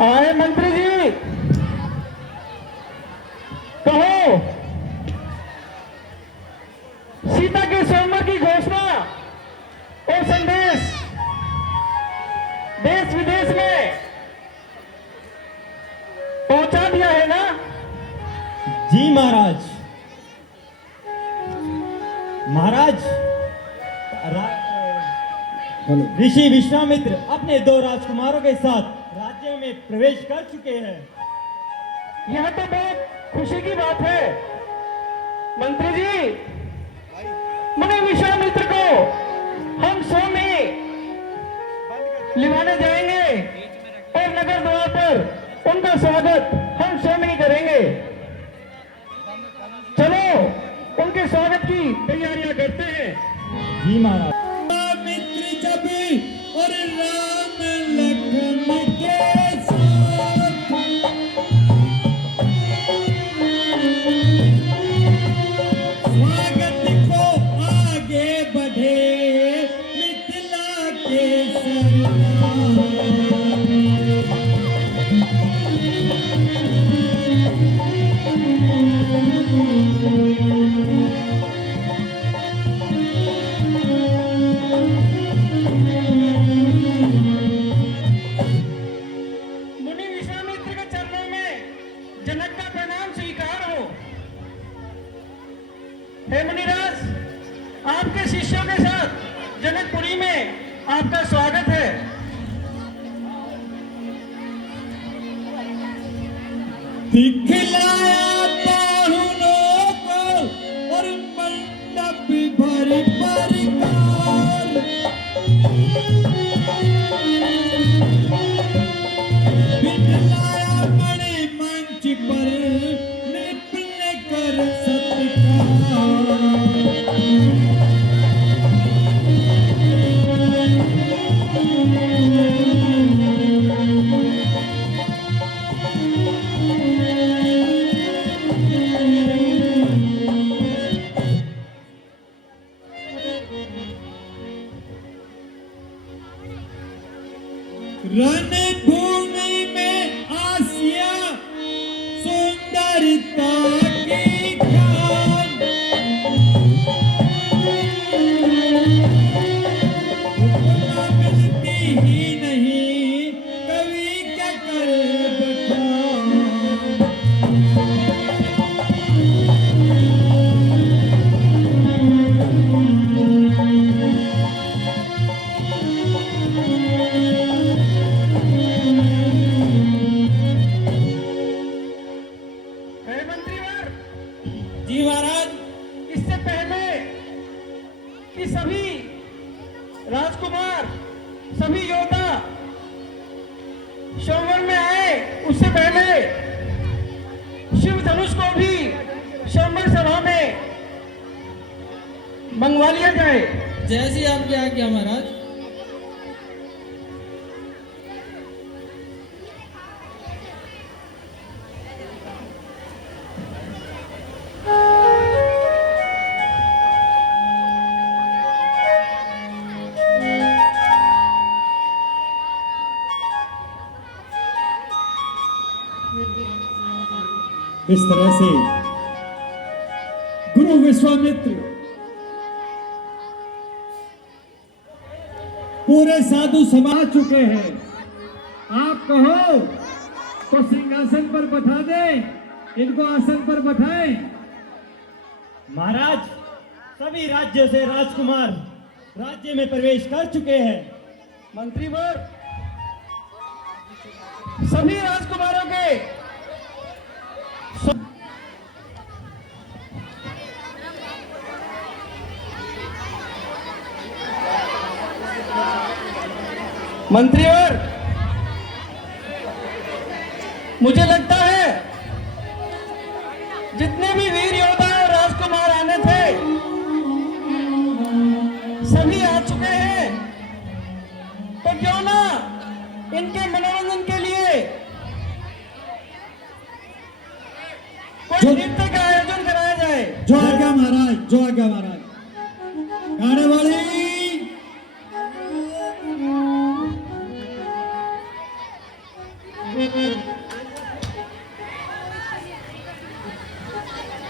आए मंत्री जी, कहो सीता के स्वयंवर की घोषणा और संदेश देश विदेश में पहुंचा दिया है ना? जी महाराज। महाराज, ऋषि विश्वामित्र अपने 2 राजकुमारों के साथ राज्य में प्रवेश कर चुके हैं। यह तो बहुत खुशी की बात है मंत्री जी। मुनि विश्वामित्र को हम स्वयं लिवाने जाएंगे और नगर द्वार पर उनका स्वागत हम स्वयं ही करेंगे। चलो उनके स्वागत की तैयारियां करते हैं। जी महाराज। मित्र जब और राम लखन के साथ स्वागत को आगे बढ़े मिथिला के सरदार। मुनि विश्वामित्र के चरणों में जनक का प्रणाम स्वीकार हो। हे मुनिराज, आपके शिष्यों के साथ जनकपुरी में आपका स्वागत है। दिखलाया बाहुलों को और मंडप भर परिकार। बिठलाया बड़े मंच पर नृत्य कर सत्कार। रणभूमि में आसिया सुंदरता की खान। उपमा मिलती ही नहीं, कवि क्या करे बखान। हे मंत्रीवर, जी महाराज। इससे पहले कि सभी राजकुमार, सभी योद्धा स्वयंवर में आए, उससे पहले शिव धनुष को भी स्वयंवर सभा में मंगवा लिया जाए। जैसी आपकी आज्ञा महाराज। इस तरह से गुरु विश्वामित्र पूरे साधु समा चुके हैं। आप कहो तो सिंहासन पर बैठा दें, इनको आसन पर बैठाएं। महाराज, सभी राज्यों से राजकुमार राज्य में प्रवेश कर चुके हैं। मंत्रीवर, सभी राजकुमारों के मंत्रीवर, मुझे लगता है जितने भी वीर योद्धा और राजकुमार आने थे सभी आ चुके हैं। तो क्यों ना इनके मनोरंजन के लिए कोई नृत्य का आयोजन कराया जाए। जो आज्ञा महाराज, जो आज्ञा महाराज। गाने वाली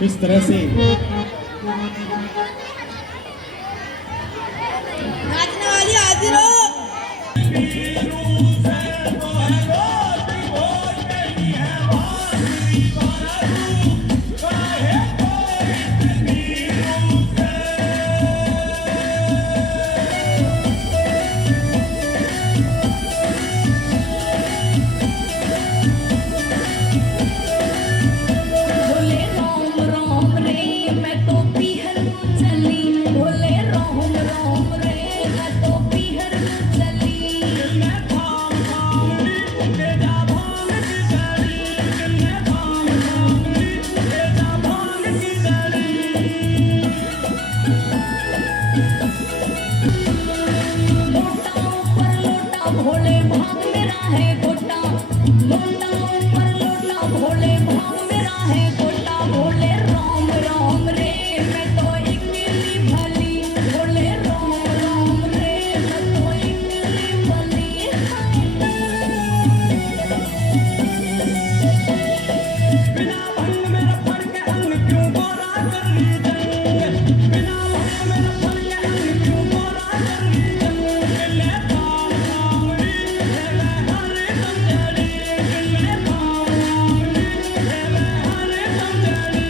इस तरह से नाचने वाली हाजिर हो। बोले रोम रोम रे मैं तो पीहर को चली। बोले रोम रोम रे मैं तो पीहर को चली। लोटा ऊपर लोटा भोले भाग मेरा है गोटा। लोटा ऊपर लोटा भोले भाग मेरा है गोटा। बोले रोम रोम रे मैं तो इकली भली। बोले रोम रोम रे मैं तो इकली भली। बिना भंग मेरा फड़ के अंग क्यों गोरा कर रही जंग। बिना भंग मेरा फड़ के अंग क्यों गोरा कर रही जंग। मिले काम कामड़ी हेले हरे समझड़ी। मिले काम कामड़ी हेले हरे समझड़ी।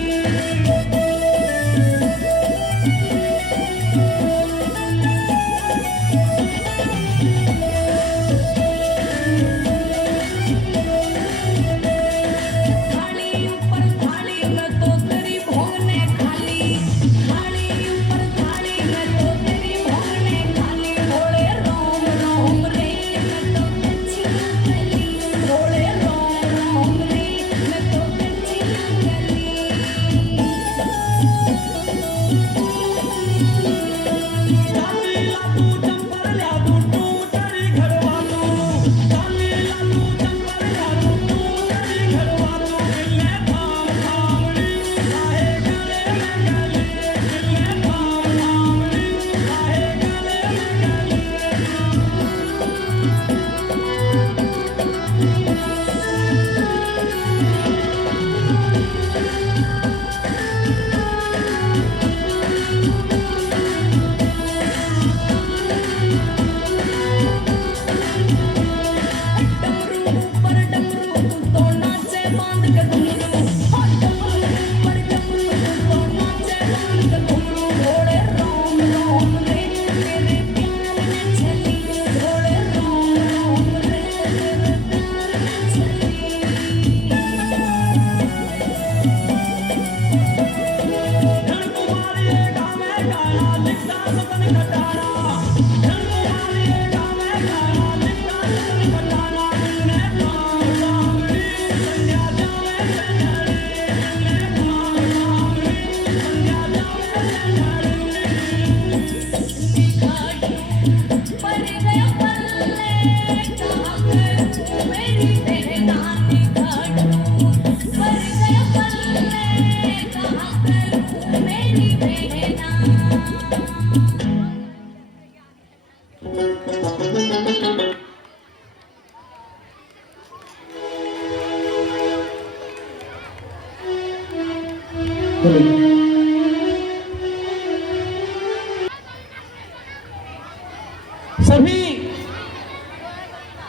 थाली ऊपर थाली मैं तो तेरी भोगने खाली। थाली ऊपर थाली मैं तो तेरी भोगने खाली। बोले रोम रोम रे मैं तो कच्ची गली। बोले रोम रोम रे मैं तो कच्ची गली। चाली लालू चंपर लालू तू तेरी घरवालू। चाली लालू चंपर लालू तू तेरी घरवालू। मिले काम कामड़ी काहे गले में गले। मिले काम कामड़ी काहे गले में गले। डमरू ऊपर डमरू तू तो नाचे बांध के घुंघरू। हो डमरू ऊपर डमरू तू तो नाचे बांध के घुंघरू। बोले रोम रोम रे तेरे प्यार में चली। बोले रोम रोम रे तेरे प्यार में चली। धन कुमारी गावे गाया लिखता सपन खटाना। धन कुमारी गावे गाया लिखता सपन खटाना। मिलने काम कामड़ी संध्या जावे संध्याड़ी। मिलने काम कामड़ी संध्या जावे संध्याड़ी। पर गया पल्ले कहाँ करूँ मेरी बेगानी घाटू। पर गया पल्ले कहाँ करूँ मेरी बेगाना। सभी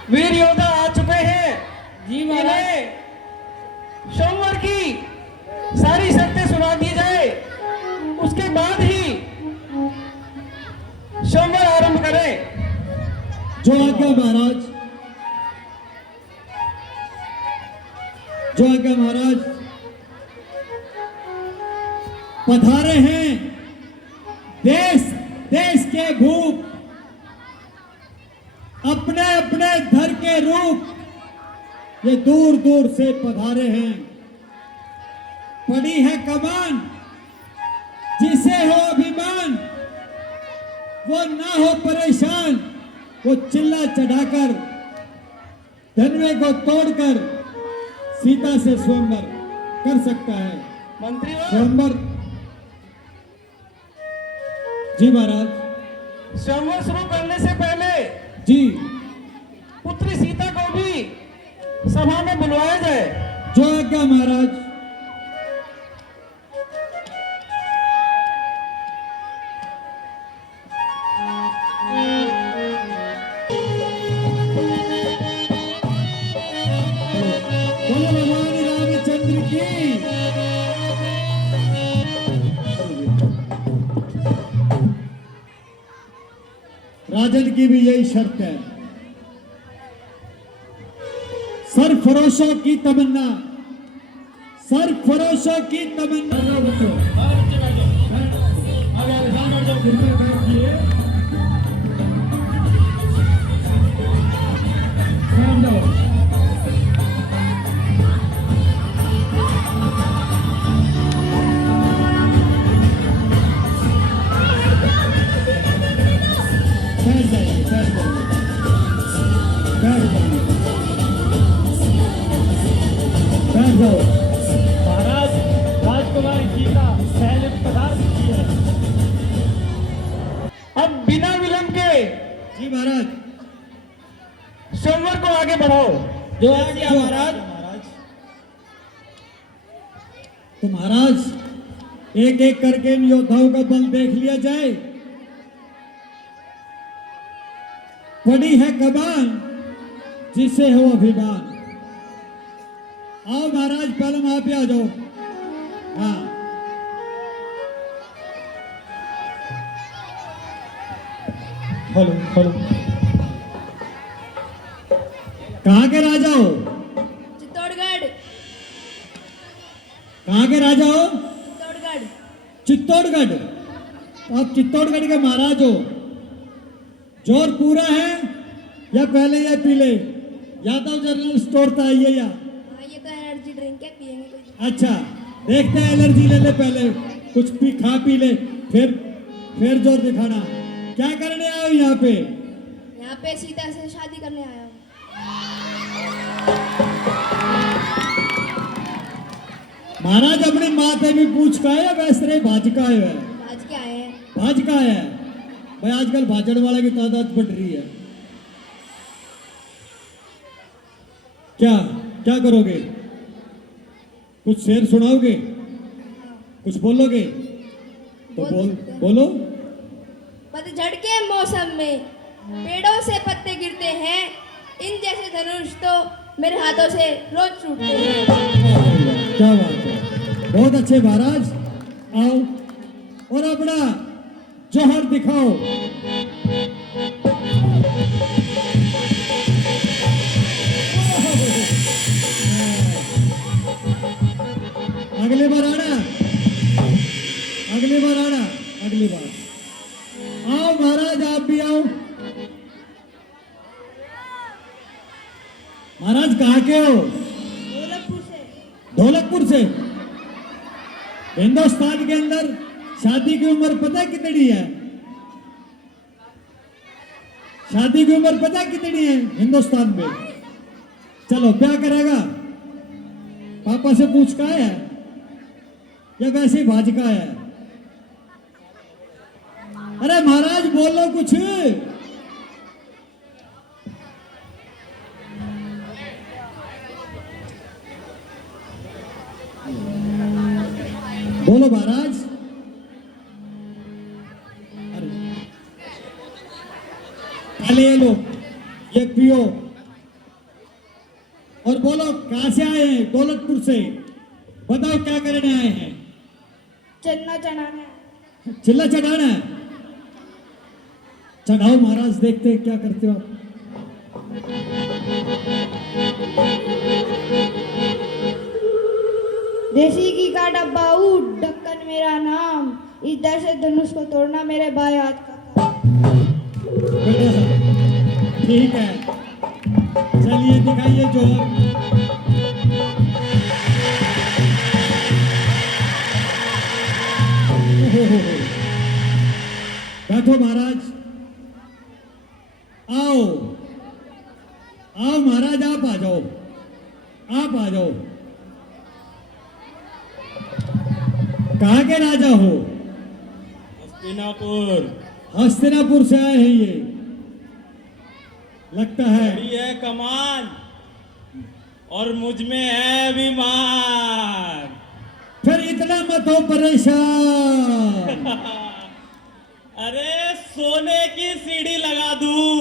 वीर योद्धा आ चुके हैं। जी इन्हें सोमवार की सारी शर्तें सुना दी जाए, उसके बाद ही सोमवार आरंभ करें। जो आज्ञा महाराज, जो आज्ञा महाराज। पधारे हैं देश देश के भूप। अपने अपने धर के रूप ये दूर दूर से पधारे हैं। पड़ी है कमान जिसे हो अभिमान। वो ना हो परेशान। वो चिल्ला चढ़ाकर धनवे को तोड़कर सीता से स्वयंवर कर सकता है। मंत्री स्वयंवर। जी महाराज। स्वयंवर शुरू करने से पहले जी। पुत्री सीता को भी सभा में बुलवाया जाए। जो आज्ञा महाराज। राजन की भी यही शर्त है। सरफरोशों की तमन्ना, सरफरोशों की तमन्ना। बैठ जाइए, बैठ जाइए, बैठ जाइए, बैठ जाओ। महाराज, राजकुमारी जी का पहले पदार्थ किए। अब बिना विलंब के जी महाराज। सोमवार को आगे बढ़ाओ। जो आज्ञा महाराज। तो महाराज एक एक करके इन योद्धाओं का बल देख लिया जाए। पड़ी है कमान, जिसे हो अभिमान। आओ महाराज, पहले वहां पे आ जाओ। हाँ, हेलो हेलो। कहाँ के राजा हो? चित्तौड़गढ़, कहाँ के राजा हो? चित्तौड़गढ़। चित्तौड़गढ़। आप चित्तौड़गढ़ के महाराज हो। जोर पूरा है या पहले या पी ले? यादव जनरल स्टोर तो आइए या। हाँ, ये तो एनर्जी ड्रिंक है, पियेंगे कोई। अच्छा, देखते हैं, एलर्जी ले ले पहले, कुछ पी खा पी ले, फिर जोर दिखाना। क्या करने आए हो यहाँ पे? यहाँ पे सीता से शादी करने आया हूँ। महाराज अपनी माते भी पूछ का है, वैसे भाज का है। आज के आए हैं। भाज का है भाई, आजकल भाजड़ वाला की तादाद बढ़ रही है। क्या क्या करोगे? कुछ शेर सुनाओगे? कुछ बोलोगे? तो बोल सकते हैं। बोलो। पतझड़ के मौसम में पेड़ों से पत्ते गिरते हैं, इन जैसे धनुष तो मेरे हाथों से रोज टूटते हैं। क्या बात है, बहुत अच्छे महाराज। आओ और अपना जौहर दिखाओ। अगली बार आना, अगली बार आना, अगली बार आओ महाराज, आप भी आओ। महाराज कहाँ के हो? ढोलकपुर से। ढोलकपुर से। हिंदुस्तान के अंदर शादी की उम्र पता है कितनी है? शादी की उम्र पता है कितनी है हिंदुस्तान में? चलो, क्या करेगा? पापा से पूछ का है या वैसे ही भाज का है? अरे महाराज बोलो कुछ। बोलो महाराज। अरे पहले ये लो, ये पियो और बोलो कहां से आए हैं? दौलतपुर से। बताओ क्या करने आए हैं? चन्ना चढ़ाना है। चिल्ला चढ़ाना है? चढ़ाओ महाराज, देखते हैं क्या करते हो आप। देसी घी का डब्बा ऊट, ढक्कन मेरा नाम, इस डर से धनुष को तोड़ना मेरे बाएं हाथ का बेटा, ठीक है, चलिए दिखाइए जोहर। बैठो महाराज, आओ आओ महाराज, आप आ जाओ, आप आ जाओ। कहाँ के राजा हो? हस्तिनापुर। हस्तिनापुर से आए हैं ये, लगता है। है कमान और मुझ में है अभिमान। फिर इतना मत हो परेशान। अरे सोने की सीढ़ी लगा दूं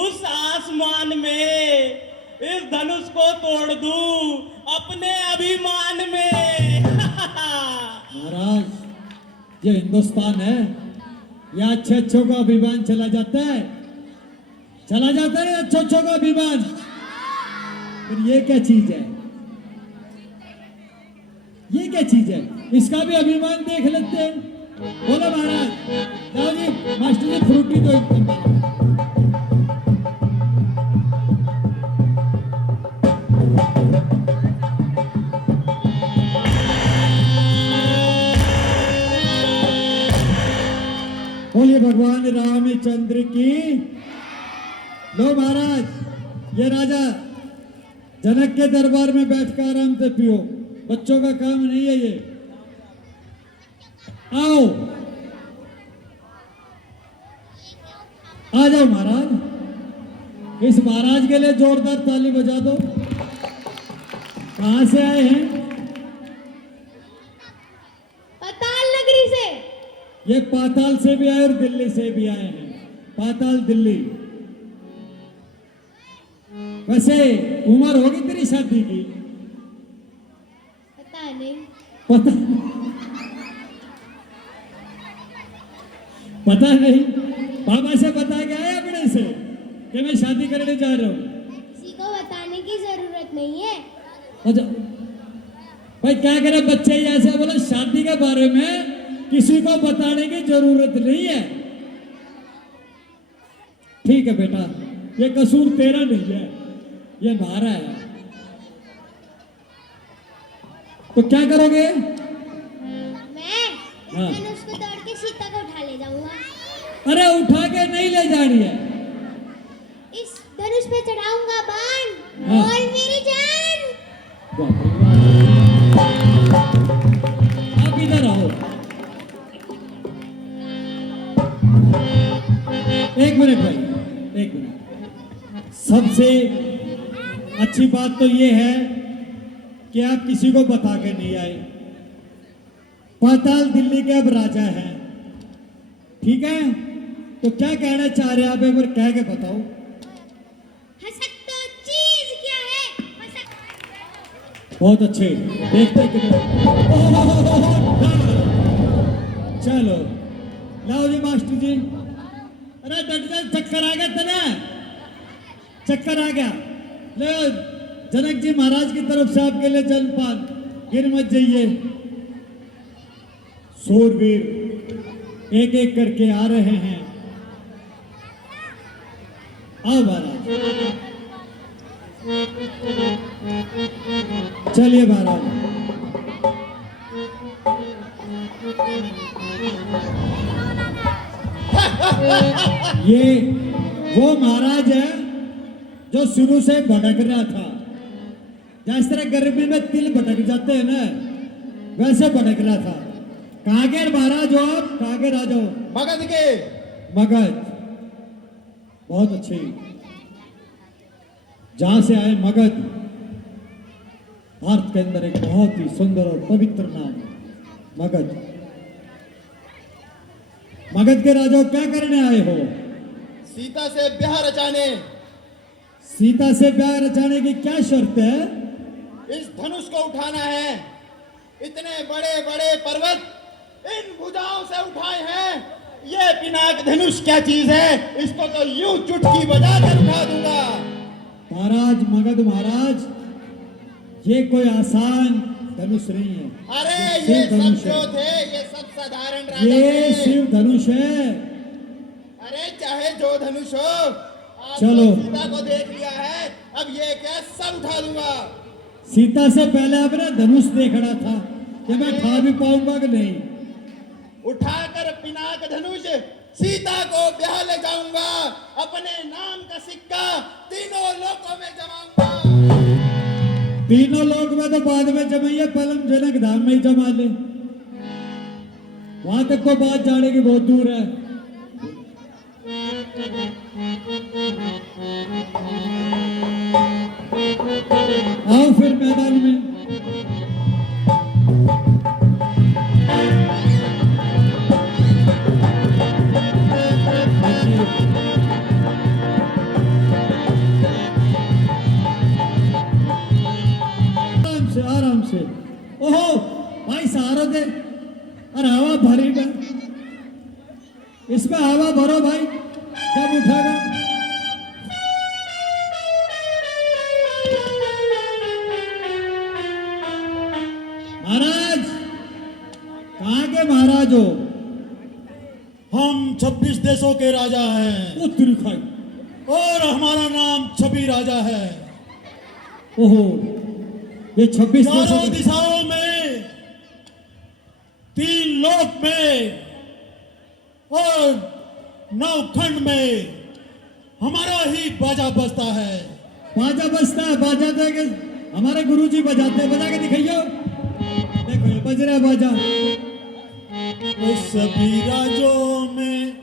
उस आसमान में, इस धनुष को तोड़ दूं अपने अभिमान में। महाराज, ये हिंदुस्तान है, या अच्छे अच्छों का अभिमान चला जाता है ना अच्छे अच्छों का अभिमान। फिर ये क्या चीज है, ये क्या चीज है, इसका भी अभिमान देख लेते हैं। बोलो महाराज, जाओ जी मास्टर जी फ्रूटी दो एकदम। बोलिए भगवान रामचंद्र की। लो महाराज, ये राजा जनक के दरबार में बैठकर आराम से पियो, बच्चों का काम नहीं है ये। आओ, आ जाओ महाराज। इस महाराज के लिए जोरदार ताली बजा दो। कहां से आए हैं? पाताल नगरी से। ये पाताल से भी आए और दिल्ली से भी आए हैं। पाताल दिल्ली। वैसे उम्र होगी तेरी शादी की? पता नहीं। पता नहीं। बाबा से बता के आए अपने से कि मैं शादी करने जा रहा हूँ? किसी को बताने की जरूरत नहीं है। अच्छा भाई, क्या करे बच्चे ही ऐसे बोले, शादी के बारे में किसी को बताने की जरूरत नहीं है। ठीक है बेटा, ये कसूर तेरा नहीं है, ये हमारा है। तो क्या करोगे? मैं हाँ। धनुष को तोड़ के सीता को उठा ले जाऊंगा। अरे उठा के नहीं ले जानी है, इस धनुष पे चढ़ाऊंगा बाण हाँ। और मेरी जान। आप इधर आओ। एक मिनट भाई, एक मिनट। सबसे अच्छी बात तो ये है कि आप किसी को बता के नहीं आए। पाताल दिल्ली के अब राजा हैं, ठीक है? तो क्या कहना चाह रहे हैं आप, एक बार कह के बताओ। हसक तो चीज क्या है? हसक बहुत अच्छे, देखते कितने। चलो लाओ जी मास्टर जी। अरे डट जा, चक्कर आ गया तेरा, चक्कर आ गया। ले जनक जी महाराज की तरफ से आपके लिए जलपान, गिर मत जाइए। सूरवीर एक एक करके आ रहे हैं। आओ महाराज, चलिए महाराज। ये वो महाराज है जो शुरू से भटक रहा था। जिस तरह गर्मी में तिल भटक जाते हैं ना, वैसे भटक रहा था। कहाँ के महाराज हो आप? कहाँ के राजा हो? मगध के। मगध, बहुत अच्छे। जहां से आए मगध, भारत के अंदर एक बहुत ही सुंदर और पवित्र नाम मगध। मगध के राजा क्या करने आए हो? सीता से ब्याह रचाने। सीता से ब्याह रचाने की क्या शर्त है? इस धनुष को उठाना है। इतने बड़े बड़े पर्वत इन भुजाओं से उठाए हैं। ये पिनाक धनुष क्या चीज है? इसको तो यूं चुटकी बजा कर उठा दूंगा। महाराज मगध महाराज, ये कोई आसान धनुष नहीं है। अरे ये शिव सब धनुष जो है। थे, ये सब साधारण राजा ये थे। शिव धनुष है। अरे चाहे जो धनुष हो, आप चलो। तो सीता को देख लिया है, अब ये क्या सब उठा दूंगा। सीता से पहले आपने धनुष देख रहा था कि मैं खा भी पाऊंगा कि नहीं। उठाकर पिनाक धनुष सीता को ब्याह ले जाऊंगा। अपने नाम का सिक्का तीनों लोकों में जमाऊंगा। तीनों लोग में तो बाद में जमाइए, पलम जनक धाम में ही जमा ले। वहां तक को बात जाने की बहुत दूर है। आओ फिर मैदान में। आराम से, आराम से। ओहो भाई, सहारा दे। अरे हवा भरी में इस हवा भरो भाई जब उठेगा। महाराज, कहाँ के महाराज हो? हम 26 देशों के राजा हैं उत्तरी खाई। और हमारा नाम छवि राजा है। ओहो, ये 26 चारों दिशाओं में, 3 लोक में और 9 खंड में हमारा ही बाजा बजता है। बाजा बजता है, बाजा देके हमारे गुरुजी बजाते हैं, बजा के दिखाइए। देखो ये बज रहा है बाजा। उस सभी राजों में,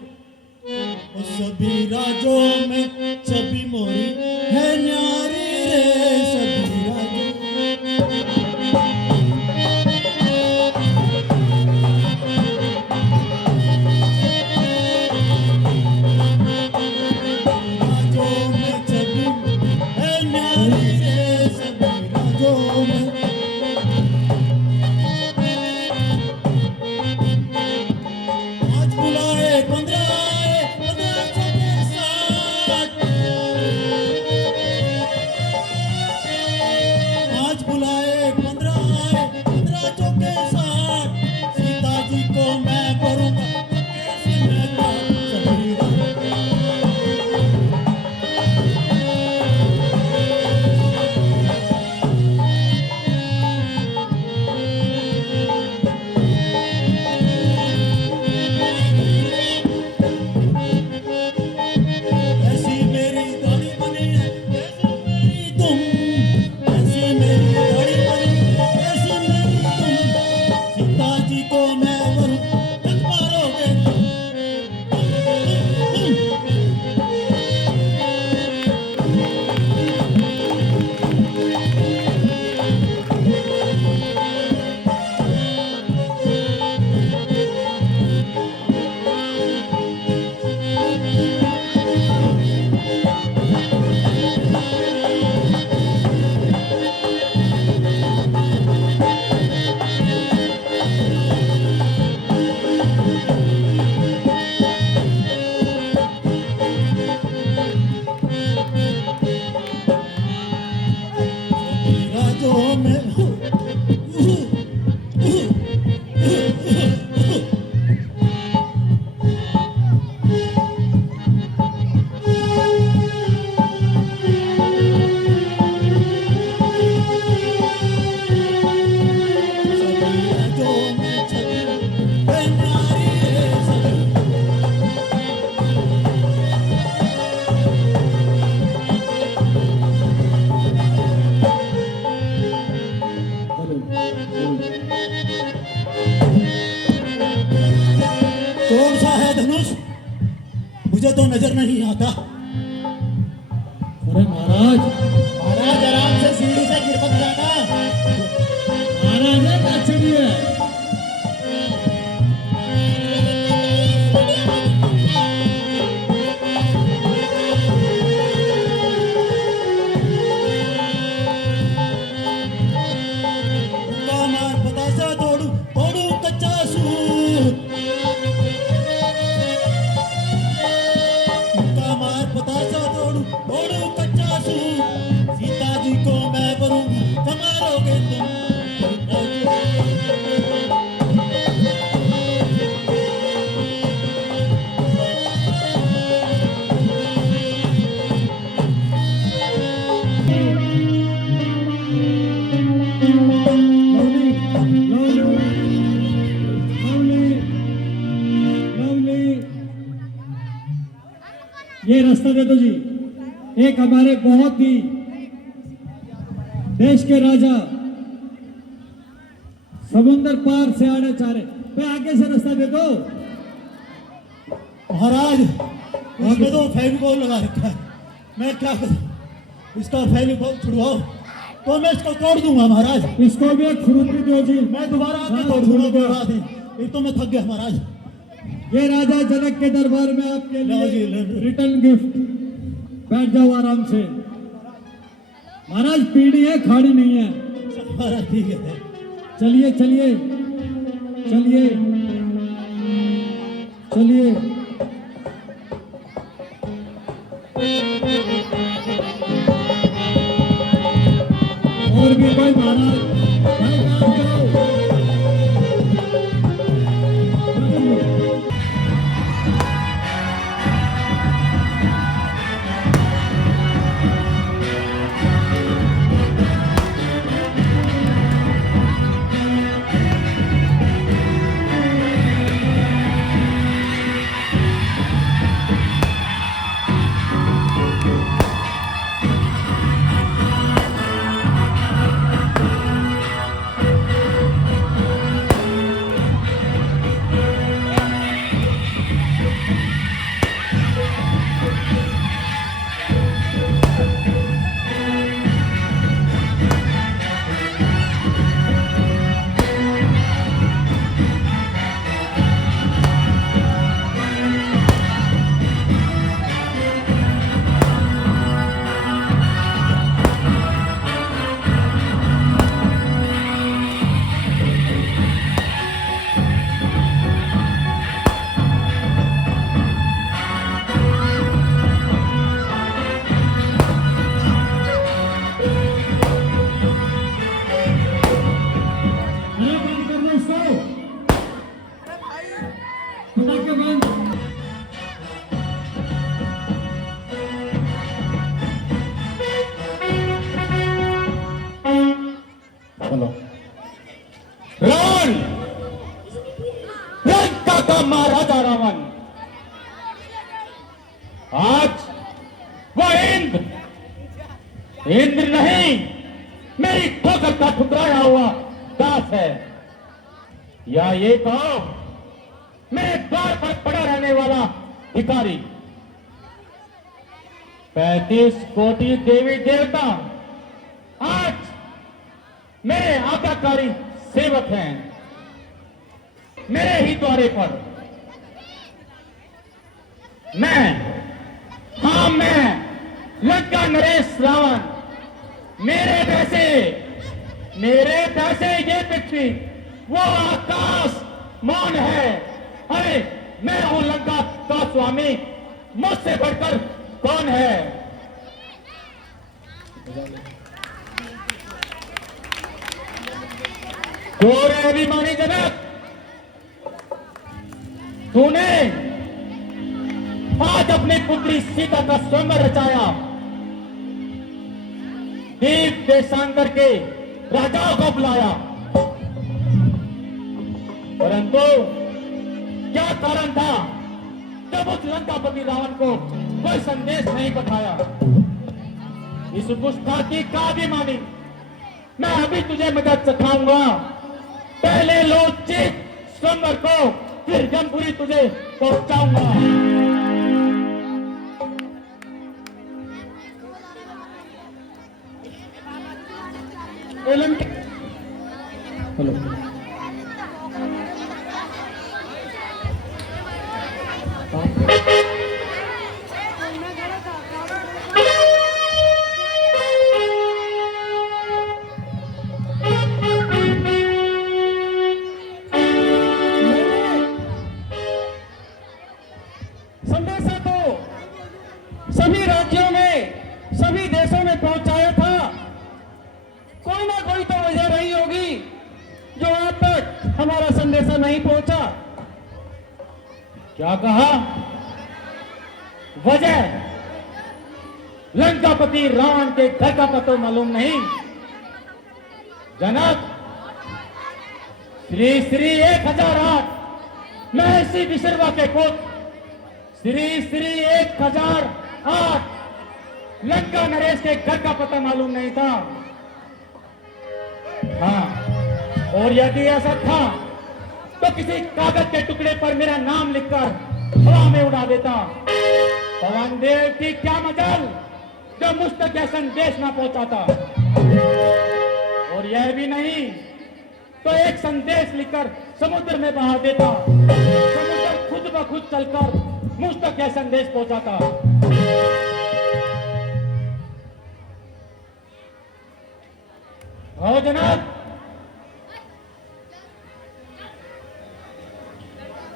उस सभी राजों में छवि मोरी है न्यारी रे। सभी राजों में छवि है न्यारी रे। सभी राजों में आज बुलाए 15 आए 1500 के साथ। आज बुलाए 15 आए 1500 के साथ। सीता जी को मैं करूंगा कैसे मैं का सभी ऐसी मेरी दाढ़ी बनी है, ऐसी मेरी तुम। ऐसी मेरी दाढ़ी बनी है, ऐसी मेरी तुम। सीता जी को मैं वरुण तक मारोगे तुम। सभी राजों में सभी राजों में छवि है न्यारी रे। सभी कौन सा है धनुष? मुझे तो नजर नहीं आता। अरे महाराज, महाराज आराम से सीढ़ी से गिर मत जाना। महाराज है क्या चिड़िया है? मुक्का मार बतासा तोड़ू तोड़ू कच्चा सूत। मुक्का मार बतासा तोड़ू तोड़ू कच्चा सूत। सीता जी को मैं करूंगा कमारोगे तुम। Lovely, lovely, lovely. ये रास्ता दे दो जी। एक हमारे बहुत ही देश के राजा समुंदर पार से आने चाह रहे, पे आगे से रास्ता दे दो। महाराज इसमें तो फेविकोल लगा रखा है, मैं क्या करूं? इसका फेविकोल छुड़वाओ तो मैं इसको तोड़ दूंगा महाराज। इसको भी एक फ्रूटी दो जी। मैं दोबारा आके हाँ, तोड़ दूंगा दो। महाराज। ये तो मैं थक गया महाराज। ये राजा जनक के दरबार में आपके लो जी, लिए लो, लो। Return gift. बैठ जाओ आराम से। महाराज पीढ़ी है, खाड़ी नहीं है। महाराज ठीक है। चलिए चलिए चलिए चलिए। और भी भाई महाराज भाई काम करो। अरे बंद कर दो इसको। पटाखे बंद। बोलो रावण, लंका का महाराजा रावण आज वो इंद्र नहीं, मेरी ठोकर का ठुकराया हुआ दास है, या ये कहो मेरे द्वार पर पड़ा रहने वाला भिखारी। 35 कोटि देवी देवता आज मेरे आज्ञाकारी सेवक हैं, मेरे ही द्वारे पर। मैं लंका नरेश रावण, मेरे जैसे ये पृथ्वी वो आकाश मौन है। अरे मैं हूं लंका का स्वामी, मुझसे बढ़कर कौन है? गोरे अभिमानी जनक, तूने आज अपनी पुत्री सीता का स्वयंवर रचाया, दीप देशांतर के राजाओं को बुलाया, परंतु क्या कारण था जब उस लंकापति रावण को कोई संदेश नहीं पठाया? इस गुस्ताखी का भी मानी मैं अभी तुझे मदद सिखाऊंगा। पहले लो चित स्वयंवर को, फिर जमपुरी तुझे पहुंचाऊंगा। हेलो संदेशा तो सभी राज्यों में, सभी देशों में पहुंचाया था, कोई ना कोई तो वजह रही होगी जो आज तक हमारा संदेशा नहीं पहुंचा। क्या कहा? वजह लंकापति रावण के घर का पता मालूम नहीं? जनक, श्री श्री 1008 महर्षि विश्रवा के पुत्र श्री श्री 1008 लंका नरेश के घर का पता मालूम नहीं था। हाँ, और यदि ऐसा था तो किसी कागज के टुकड़े पर मेरा नाम लिखकर हवा में उड़ा देता। पवन देव की क्या मजाल जो मुझ तक यह संदेश ना पहुंचाता। और यह भी नहीं तो एक संदेश लिखकर समुद्र में बहा देता, समुद्र खुद ब खुद चलकर मुझ तक यह संदेश पहुंचाता। हो जनाब,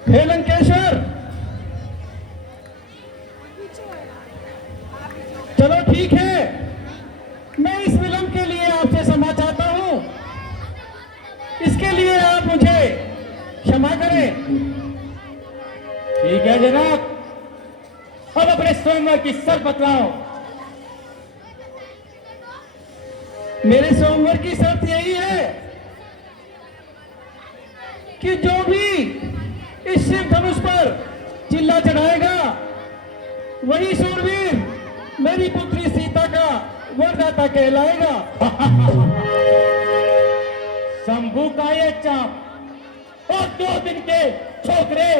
हे लंकेश्वर, ठीक है जनाब, अब अपने स्वयंवर की शर्त बतलाओ। मेरे स्वयंवर की शर्त यही है कि जो भी इस शिव धनुष पर चिल्ला चढ़ाएगा वही शूरवीर मेरी पुत्री सीता का वरदाता कहलाएगा। शंभू का ये चाप और 2 दिन के छोकरे,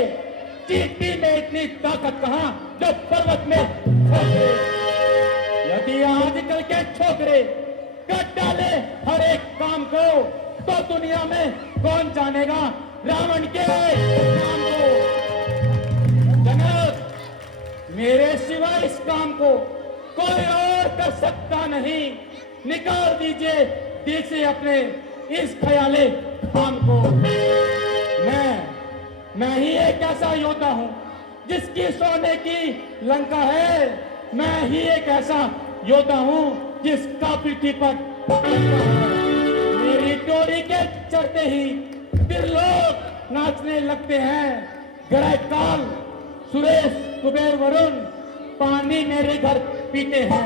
चींटी में इतनी ताकत कहां जो पर्वत में छोकरे। यदि आजकल के छोकरे कर डाले हर एक काम को तो दुनिया में कौन जानेगा रावण के नाम को। जनाब, मेरे सिवा इस काम को कोई और कर सकता नहीं। निकाल दीजिए दिल से अपने इस ख्याले काम को। मैं ही एक ऐसा योद्धा हूं जिसकी सोने की लंका है। मैं ही एक ऐसा योद्धा हूं जिसका पीठी पर मेरी डोरी के चढ़ते ही फिर लोग नाचने लगते हैं। ग्रह काल, सुरेश, कुबेर, वरुण पानी मेरे घर पीते हैं।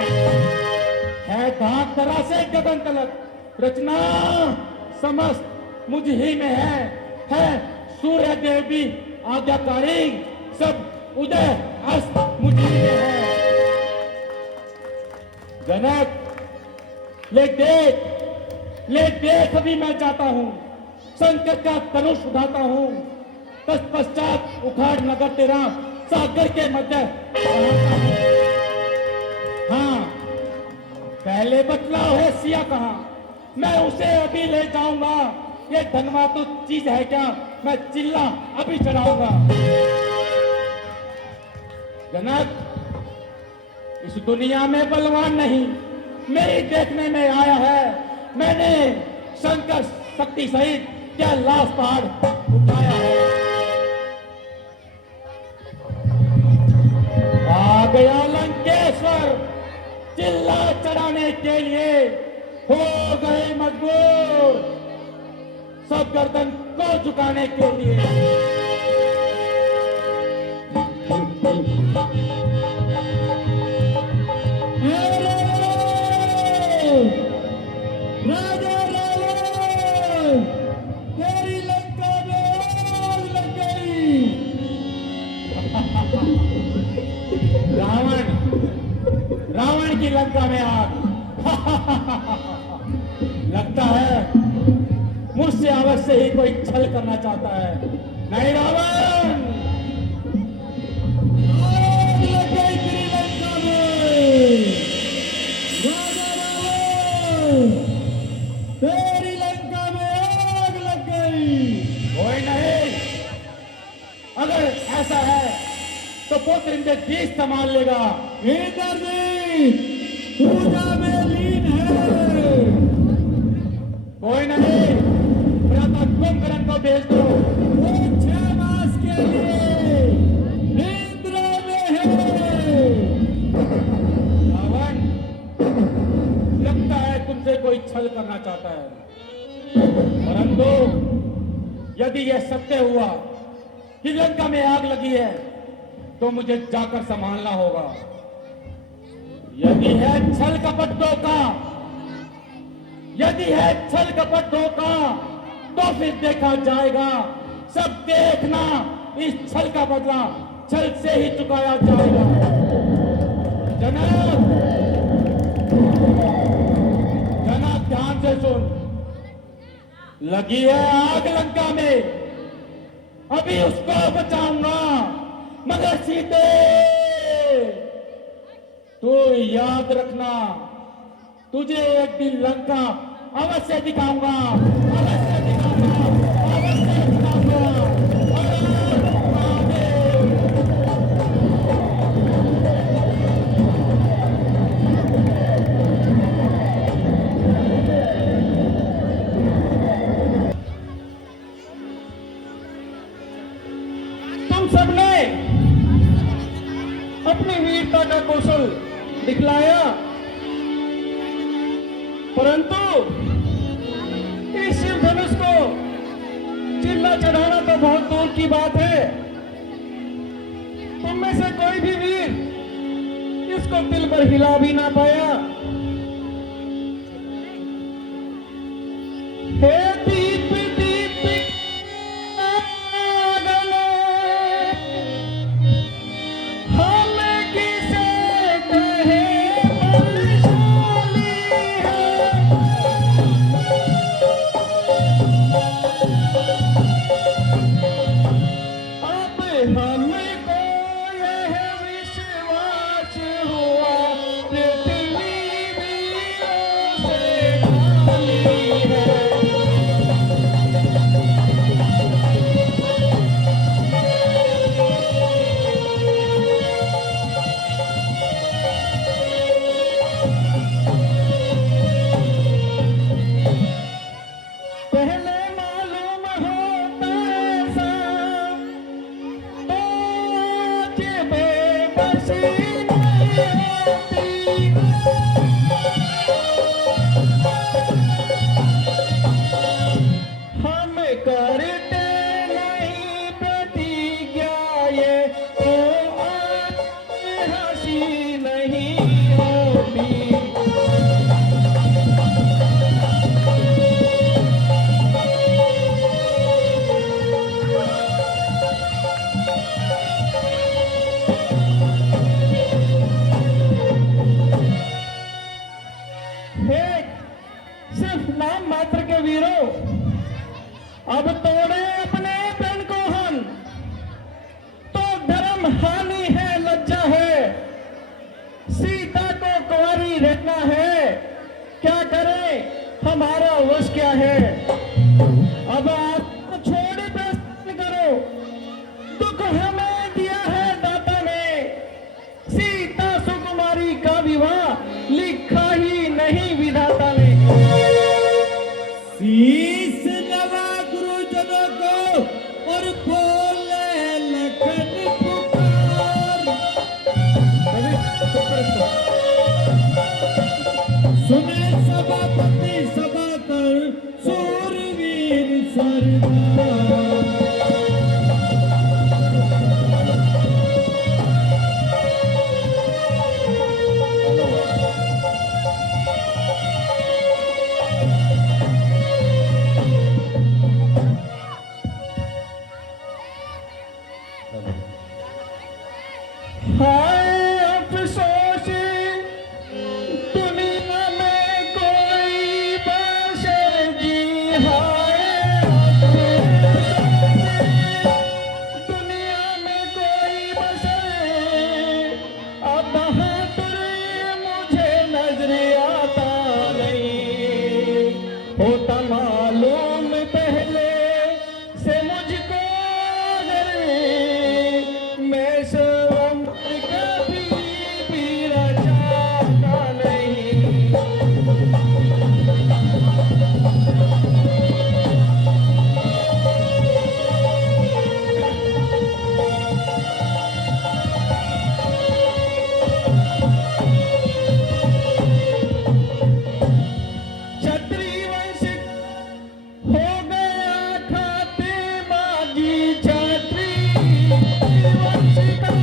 है धाक धरा से गगन तलक, रचना समस्त मुझ ही में है सूर्य देव भी आज्ञाकारी, सब उदय अस्त मुझ ही में है। जनक ले देख अभी मैं जाता हूं, संकट का धनुष उठाता हूं, तत्पश्चात उखाड़ नगर तेरा सागर के मध्य बढ़ाता हूं। हाँ, पहले बतलाओ है सिया कहां, मैं उसे अभी ले जाऊंगा। ये धनवा तो चीज है क्या, मैं चिल्ला अभी चढ़ाऊंगा। जनक, इस दुनिया में बलवान नहीं मेरी देखने में आया है। मैंने शंकर शक्ति सहित क्या लाश पहाड़ उठाया है। आ गया लंकेश्वर चिल्ला चढ़ाने के लिए, हो गए मजबूर सब गर्दन को झुकाने के लिए। राजा रावण, तेरी लंका में आग लग गई। रावण की लंका में आग। लगता है मुझसे अवश्य ही कोई छल करना चाहता है। नहीं रावण, आग लग गई तेरी लंका में। राजा रावण, तेरी लंका में आग लग गई। कोई नहीं, अगर ऐसा है तो पुत्र इनके बीच संभाल लेगा। इंद्रजीत पूजा में लीन है। कोई नहीं, भ्राता कुंभकर्ण को भेज दो। वो 6 मास के लिए निद्रा में है। रावण, लगता है तुमसे कोई छल करना चाहता है, परंतु यदि यह सत्य हुआ कि लंका में आग लगी है तो मुझे जाकर संभालना होगा। यदि है छल कपट धोखा, यदि है छल कपट धोखा तो फिर देखा जाएगा। सब देखना, इस छल का बदला छल से ही चुकाया जाएगा। जनाब, जनाब ध्यान से सुन, लगी है आग लंका में, अभी उसको बचाऊंगा। मगर सीते तू याद रखना, तुझे एक दिन लंका अवश्य दिखाऊंगा, अवश्य दिखाऊंगा, अवश्य दिखाऊंगा। तुम सबने अपनी वीरता का कौशल दिखलाया, परंतु इस शिव धनुष को चिल्ला चढ़ाना तो तो बहुत दूर की बात है। तुम में से कोई भी वीर इसको दिल पर हिला भी ना पाया। हे दीप दीप आगन, हम किसे कहे बलशाली है। अब हमको यह विश्वास हुआ पृथ्वी वीरों से खाली है। पहले मालूम होता ऐसा तो आज बेबसी नहीं होती। हम करते नहीं प्रतिज्ञा ये तो आज हंसी नहीं होती। हे सिर्फ नाम मात्र के वीरों, अब तोड़े अपने प्रण को हम, तो धर्म हानि है, लज्जा है। सीता को कुंवारी रहना है, क्या करें हमारा वश क्या है। अब आप छोड़ प्रश्न करो, दुख हमें दिया है दाता ने। सीता सुकुमारी का विवाह लिखा ही नहीं विधाता ने। शीश नवा गुरुजनों को और बोले लखन पुकार। सुने सभापति सभा कर सूरवीर सरदार। हाय अफसोस दुनिया में कोई बशर जी। हाय अफसोस दुनिया में कोई बशर। अब बहादुर मुझे नजर आता नहीं। होता मालूम पहले से मुझको अगर मैं स्वयं कभी भी रचाता नहीं। क्षत्रिय वंश हो गया खातिमा जी। क्षत्रिय वंश का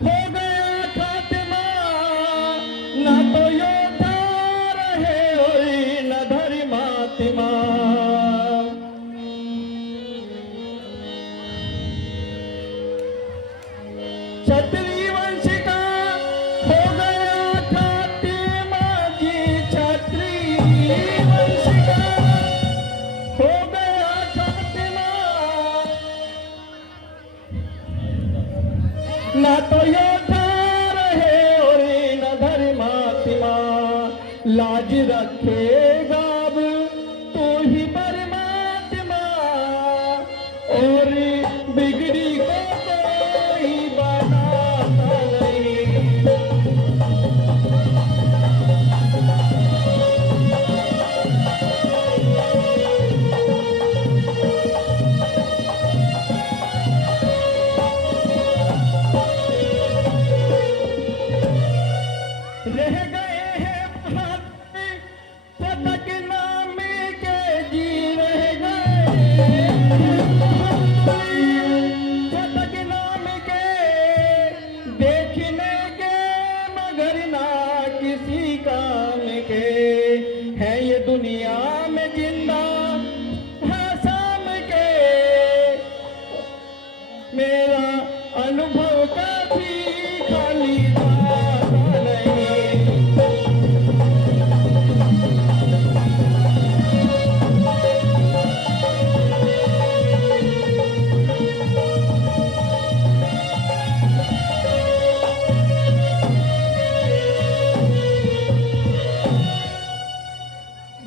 हो गया खातिमा। ना तो योद्धा रहे और न धर्मात्मा। क्षत्रिय वंश का हो गया खातिमा जी। क्षत्रिय वंश का हो गया खातिमा। ना तो योद्धा रहे और न धर्मात्मा। लाज रखेगा अब तू ही परमात्मा, और बिगड़ी को कोई बनाता नहीं। रह गए हैं हाथ पटक के हैं ये दुनिया में जिंदा हाँ शाम के मेरा अनुभव कभी खाली जाता नहीं।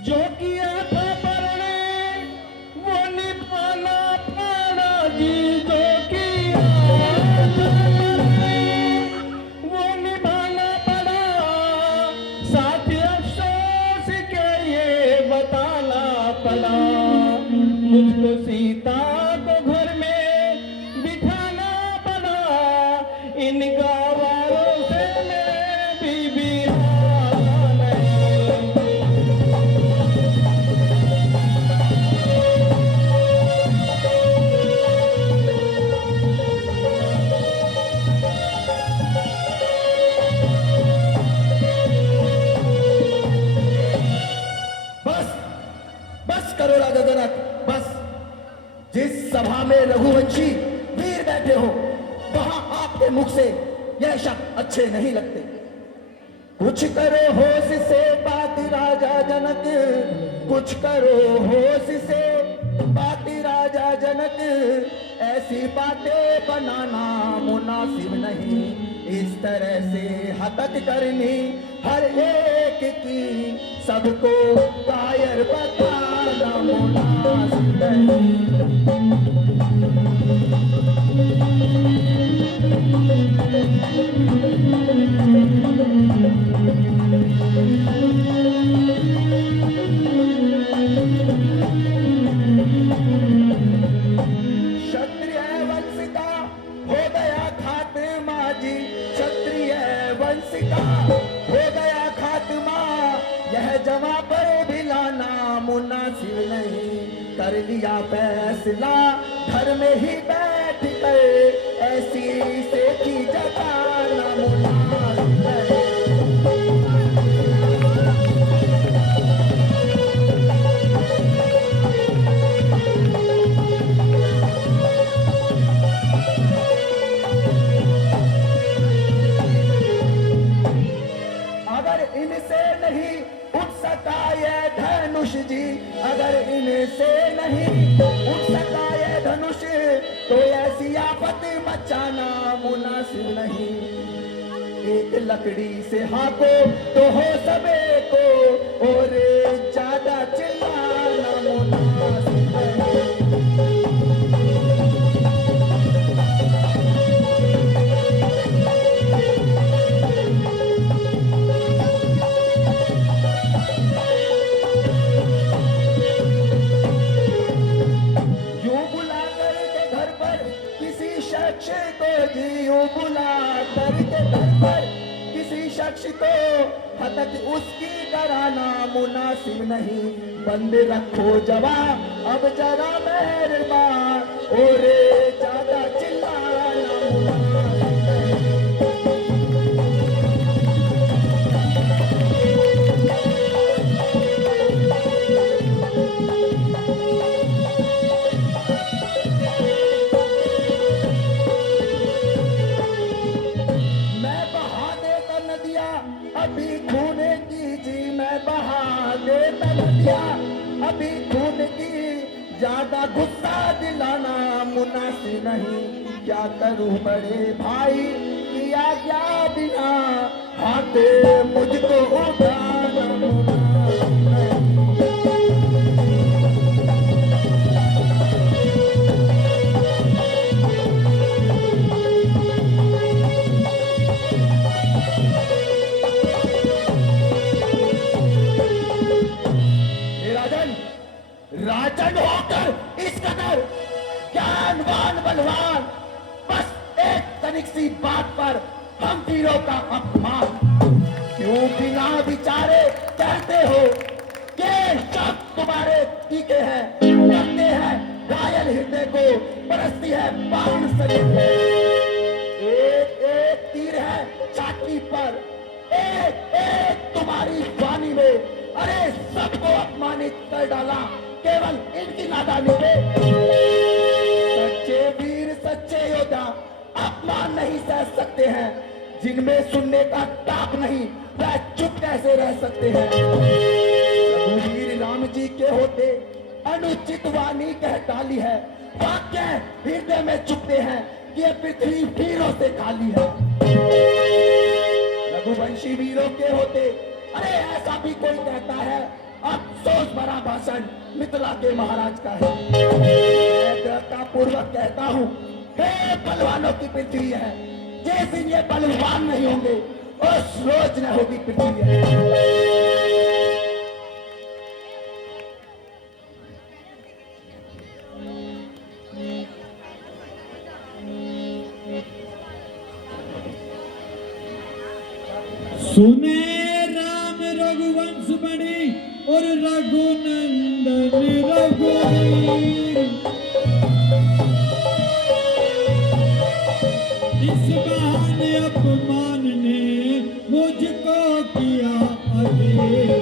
जो किया था परने वो निभाना पड़ा जी, जो किया था परने वो निभाना पड़ा, साथ अफसोस के ये बताना पड़ा। मुझको सीता को घर में बिठाना पड़ा, इन गवारों से मैं बीबी नहीं। बस बस करो राजा जनक, बस। जिस सभा में रघुवंशी वीर बैठे हो वहां आपके मुख से यह शब्द अच्छे नहीं लगते। कुछ करो होश से बात राजा जनक, कुछ करो होश से बात राजा जनक, ऐसी बातें बनाना मुनासिब नहीं। इस तरह से हतक करनी हर एक की, सबको कायर बताना मुनासिब नहीं। क्षत्रिय वंश का हो गया खात्मा जी, क्षत्रिय वंश का हो गया खात्मा, यह जमा पर भी लाना मुनासिब नहीं। कर लिया फैसला घर में ही बैठ कर, ऐसी से की जताना मुनासिब नहीं। अगर इनसे नहीं उठ सका ये धनुष जी, अगर इनसे नहीं उठ सका ये धनुष, तो ऐसी आफत मचाना मुनासिब नहीं। एक लकड़ी से हाको तो हो सबे को, और ज्यादा चिल्लाना मुनासिब नहीं। यूं बुला करके घर पर किसी शख्स को जी, यूं बुला करके घर पर किसी शख्स को हतक उसकी कराना मुनासिब नहीं। बंद रखो जवाब अब जरा मेहरबान, और ज्यादा चिल्लाना मुनासिब नहीं। मैं बहा देता नदिया अभी खून की जी, मैं बहा देता नदिया अभी खून की, ज्यादा गुस्सा दिलाना मुनासिब नहीं। क्या करूं बड़े भाई किया क्या बिना, हाथ मुझको उठाना मुनासिब नहीं। राजन होकर इस कदर ज्ञानवान बलवान, बस एक तनिक सी बात पर हम वीरों का अपमान, क्यों बिना विचारे कहते हो कि शब्द तुम्हारे तीखे हैं, करते हैं घायल हृदय को, परस्ती है बाण शरीर को। एक एक तीर है छाती पर, एक एक तुम्हारी वाणी में अरे सबको अपमानित कर डाला केवल इनकी नादानी पे। सच्चे वीर सच्चे योद्धा अपमान नहीं सह सकते हैं, जिनमें सुनने का ताप नहीं वह चुप कैसे रह सकते हैं। रघुवीर राम जी के होते अनुचित वाणी कह डाली है, वाक्य हृदय में चुपते हैं कि ये पृथ्वी वीरों से खाली है। रघुवंशी वीरों के होते अरे ऐसा भी कोई कहता है, अफसोस भरा भाषण मिथिला के महाराज का है। मैं दृढ़ता पूर्वक कहता हूँ, हे बलवानों की पृथ्वी है, जिस दिन ये बलवान नहीं होंगे उस रोज न होगी पृथ्वी है। सुने राम रघुवंश बड़ी और रघुनंदन रघुवीर, इस बहाने अपमान ने मुझको किया अधीर।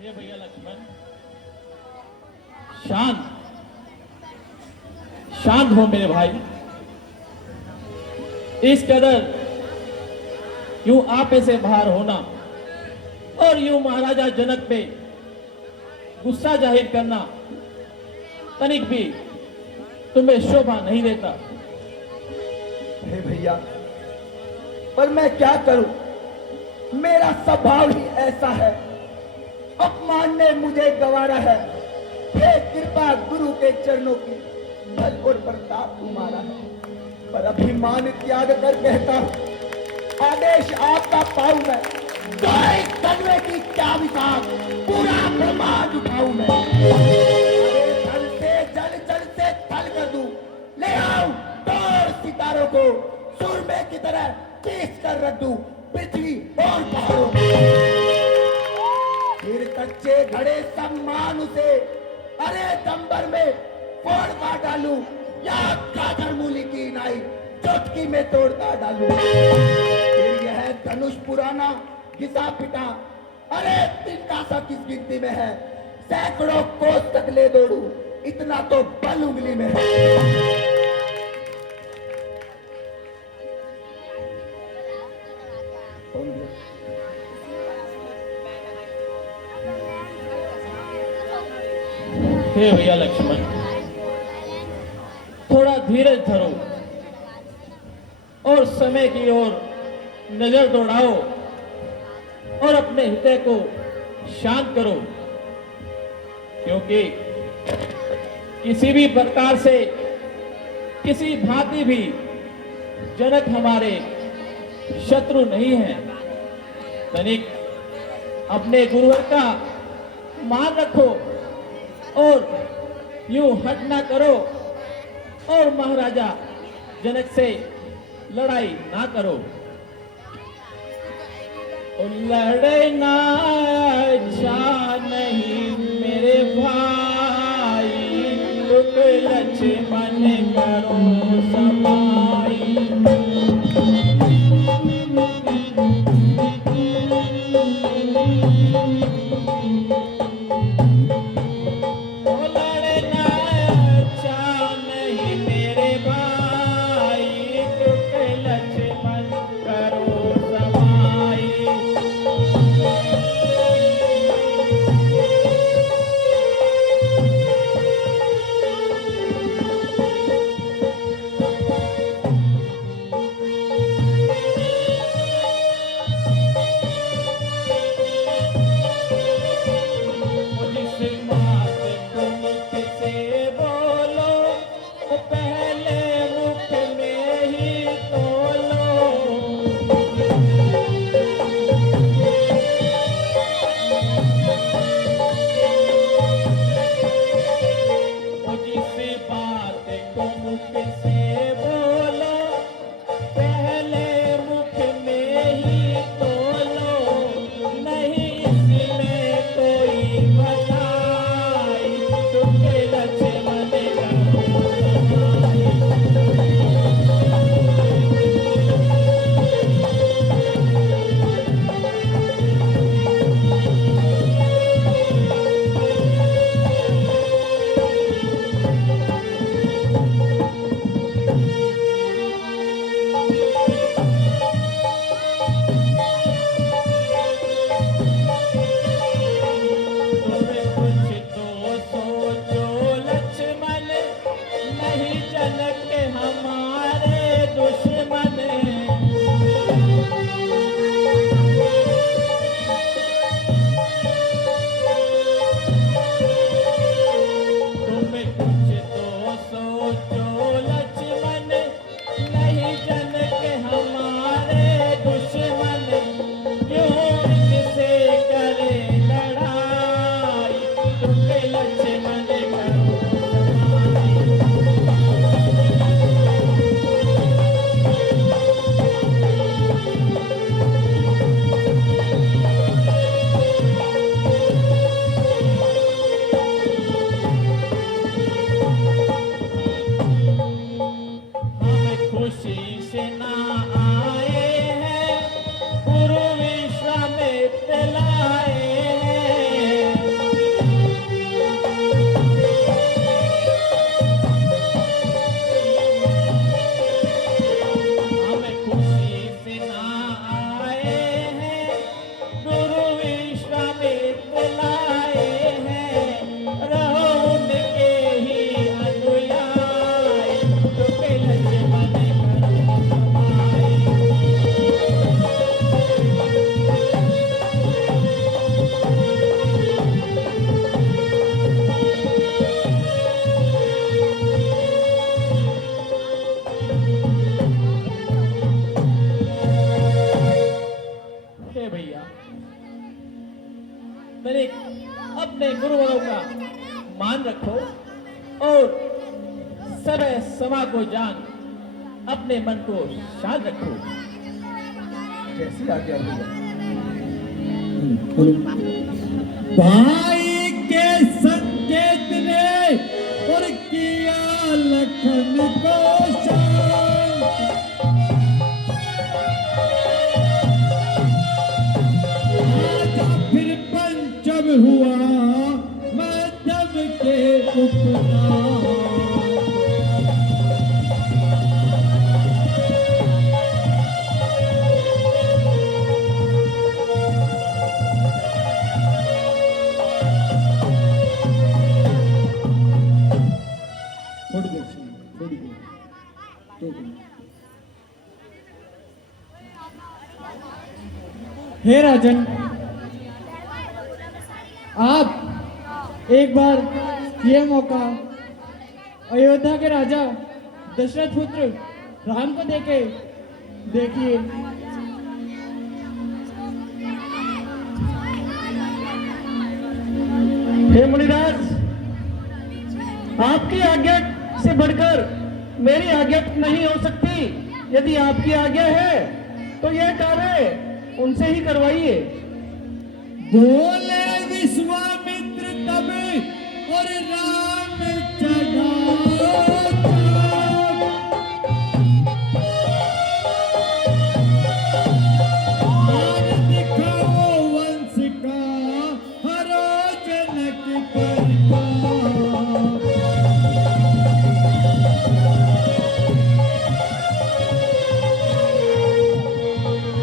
ये भैया लक्ष्मण शांत शांत हो मेरे भाई। इस कदर यूं आपे से बाहर होना और यूं महाराजा जनक पे गुस्सा जाहिर करना तनिक भी तुम्हें शोभा नहीं देता। हे भैया, पर मैं क्या करूं, मेरा स्वभाव ही ऐसा है। अपमान ने मुझे गंवारा है, हे कृपा गुरु के चरणों की बल और प्रताप तुम्हारा है। पर अभिमान त्याग कर कहता हूं, आदेश आपका पाऊं मैं, तो इस कन्वे की क्या विशाल पूरा ब्रह्मांड उठाऊं मैं। अरे जल से जल, जल से थल कर दूं, ले आऊं तोड़ सितारों को, सुरमे की तरह पीस कर रख दूं पृथ्वी और पहाड़ों को। फिर कच्चे घड़े सम्मान से अरे दंबर में फोड़ का डालूं, या कादर मूली की नाई चुटकी में तोड़ता डालूं। फिर यह धनुष पुराना घिसा पिटा अरे तिनका सा किस गिनती में है, सैकड़ों कोस तक ले दौड़ूं, इतना तो बल उंगली में है। हे भैया लक्ष्मण, थोड़ा धीरज धरो और समय की ओर नजर दौड़ाओ और अपने हृदय को शांत करो, क्योंकि किसी भी प्रकार से किसी भांति भी जनक हमारे शत्रु नहीं है। तनिक अपने गुरुवर का मान रखो और यूं हट ना करो और महाराजा जनक से लड़ाई ना करो। और लड़ना अच्छा नहीं मेरे भाई, लुक लक्ष्मण करो समाई। मेरे अपने गुरुवरों का मान रखो और समय समा को जान अपने मन को शांत रखो। जैसी आज्ञा भाई के संकेत ने और किया लखन को शांत। आजा फिर पंचम हुआ मध्यम के उपनाम। थोड़ी देर सुनिए, थोड़ी देर, 2 मिनट। हे राजन, आप एक बार ये मौका अयोध्या के राजा दशरथ पुत्र राम को देके देखिए। हे मुनिराज, आपकी आज्ञा से बढ़कर मेरी आज्ञा नहीं हो सकती। यदि आपकी आज्ञा है तो यह कार्य उनसे ही करवाइए। बोले विश्वामित्र तब और राम चढ़ा दिखाओ वंश का हरो जनक परिताप।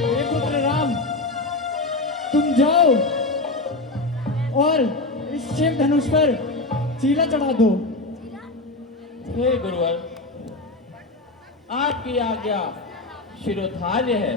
हे पुत्र राम, तुम जाओ और इस शिव धनुष पर चीला चढ़ा दो। हे गुरुवर, आपकी आज्ञा शिरोधार्य है।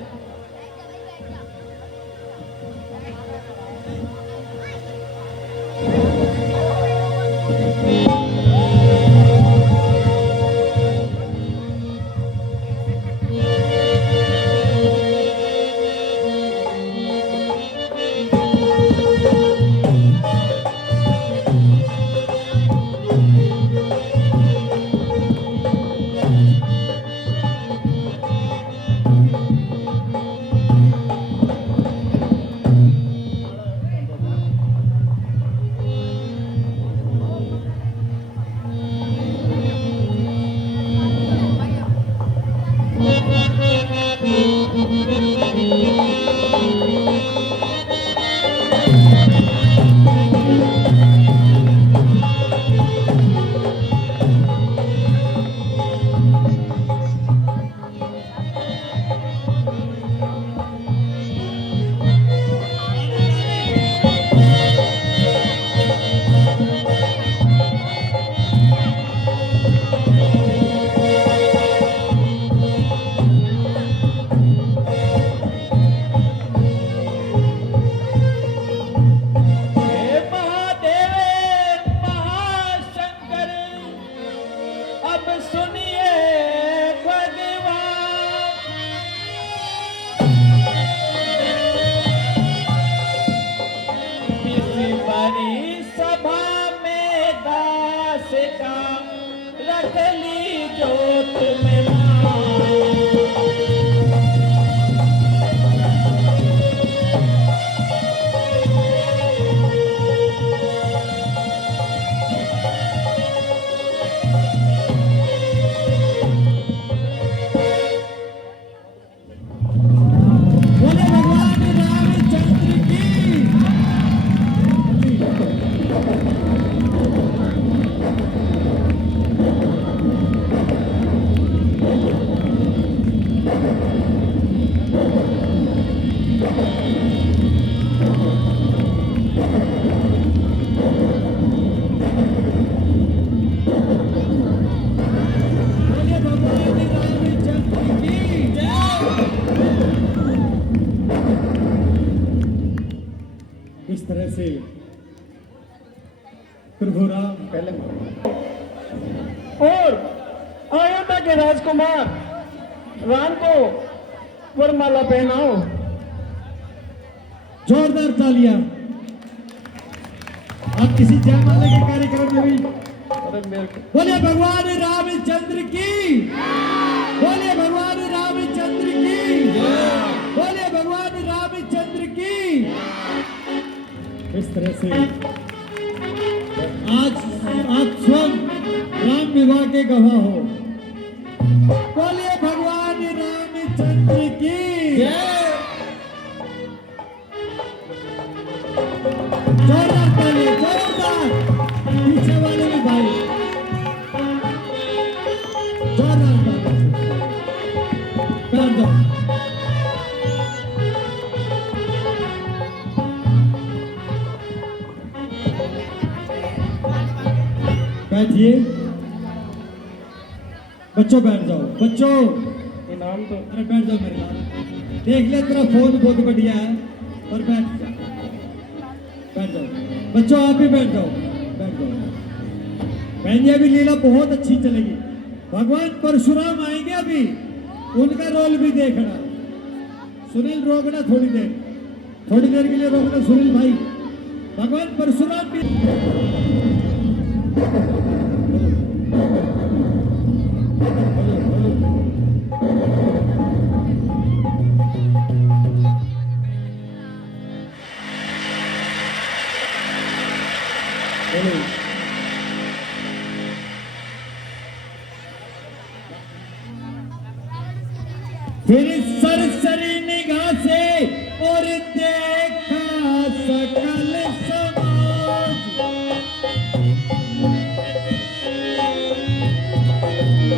इस तरह से प्रभु राम और अयोध्या के राजकुमार राम को वरमाला पहनाओ। जोरदार तालियां। अब किसी जयमाला के कार्यक्रम में भी अरे मेरे को बोले भगवान रामचंद्र की, बोले भगवान रामचंद्र की, बोले भगवान रामचंद्र की। इस तरह से आज स्वयं राम विवाह के गवाह हो। बोले भगवान रामचंद्र की। जोरदार ताली, जोरदार। पीछे वाले भी भाई जोरदार ताली। कर दो। बैठिए बच्चों, बैठ जाओ बच्चों। इनाम तो अरे बैठ जाओ मेरे साथ। देख ले तेरा फोन बहुत बढ़िया है, पर बैठ जा, बैठ जाओ बच्चों, आप भी बैठ जाओ, बैठ जाओ। बहन जी अभी लीला बहुत अच्छी चलेगी। भगवान परशुराम आएंगे अभी, उनका रोल भी देखना। सुनील रोकना थोड़ी देर के लिए रोकना सुनील भाई। भगवान परशुराम भी फिर सरसरी निगाह से और देखा सकल समाज।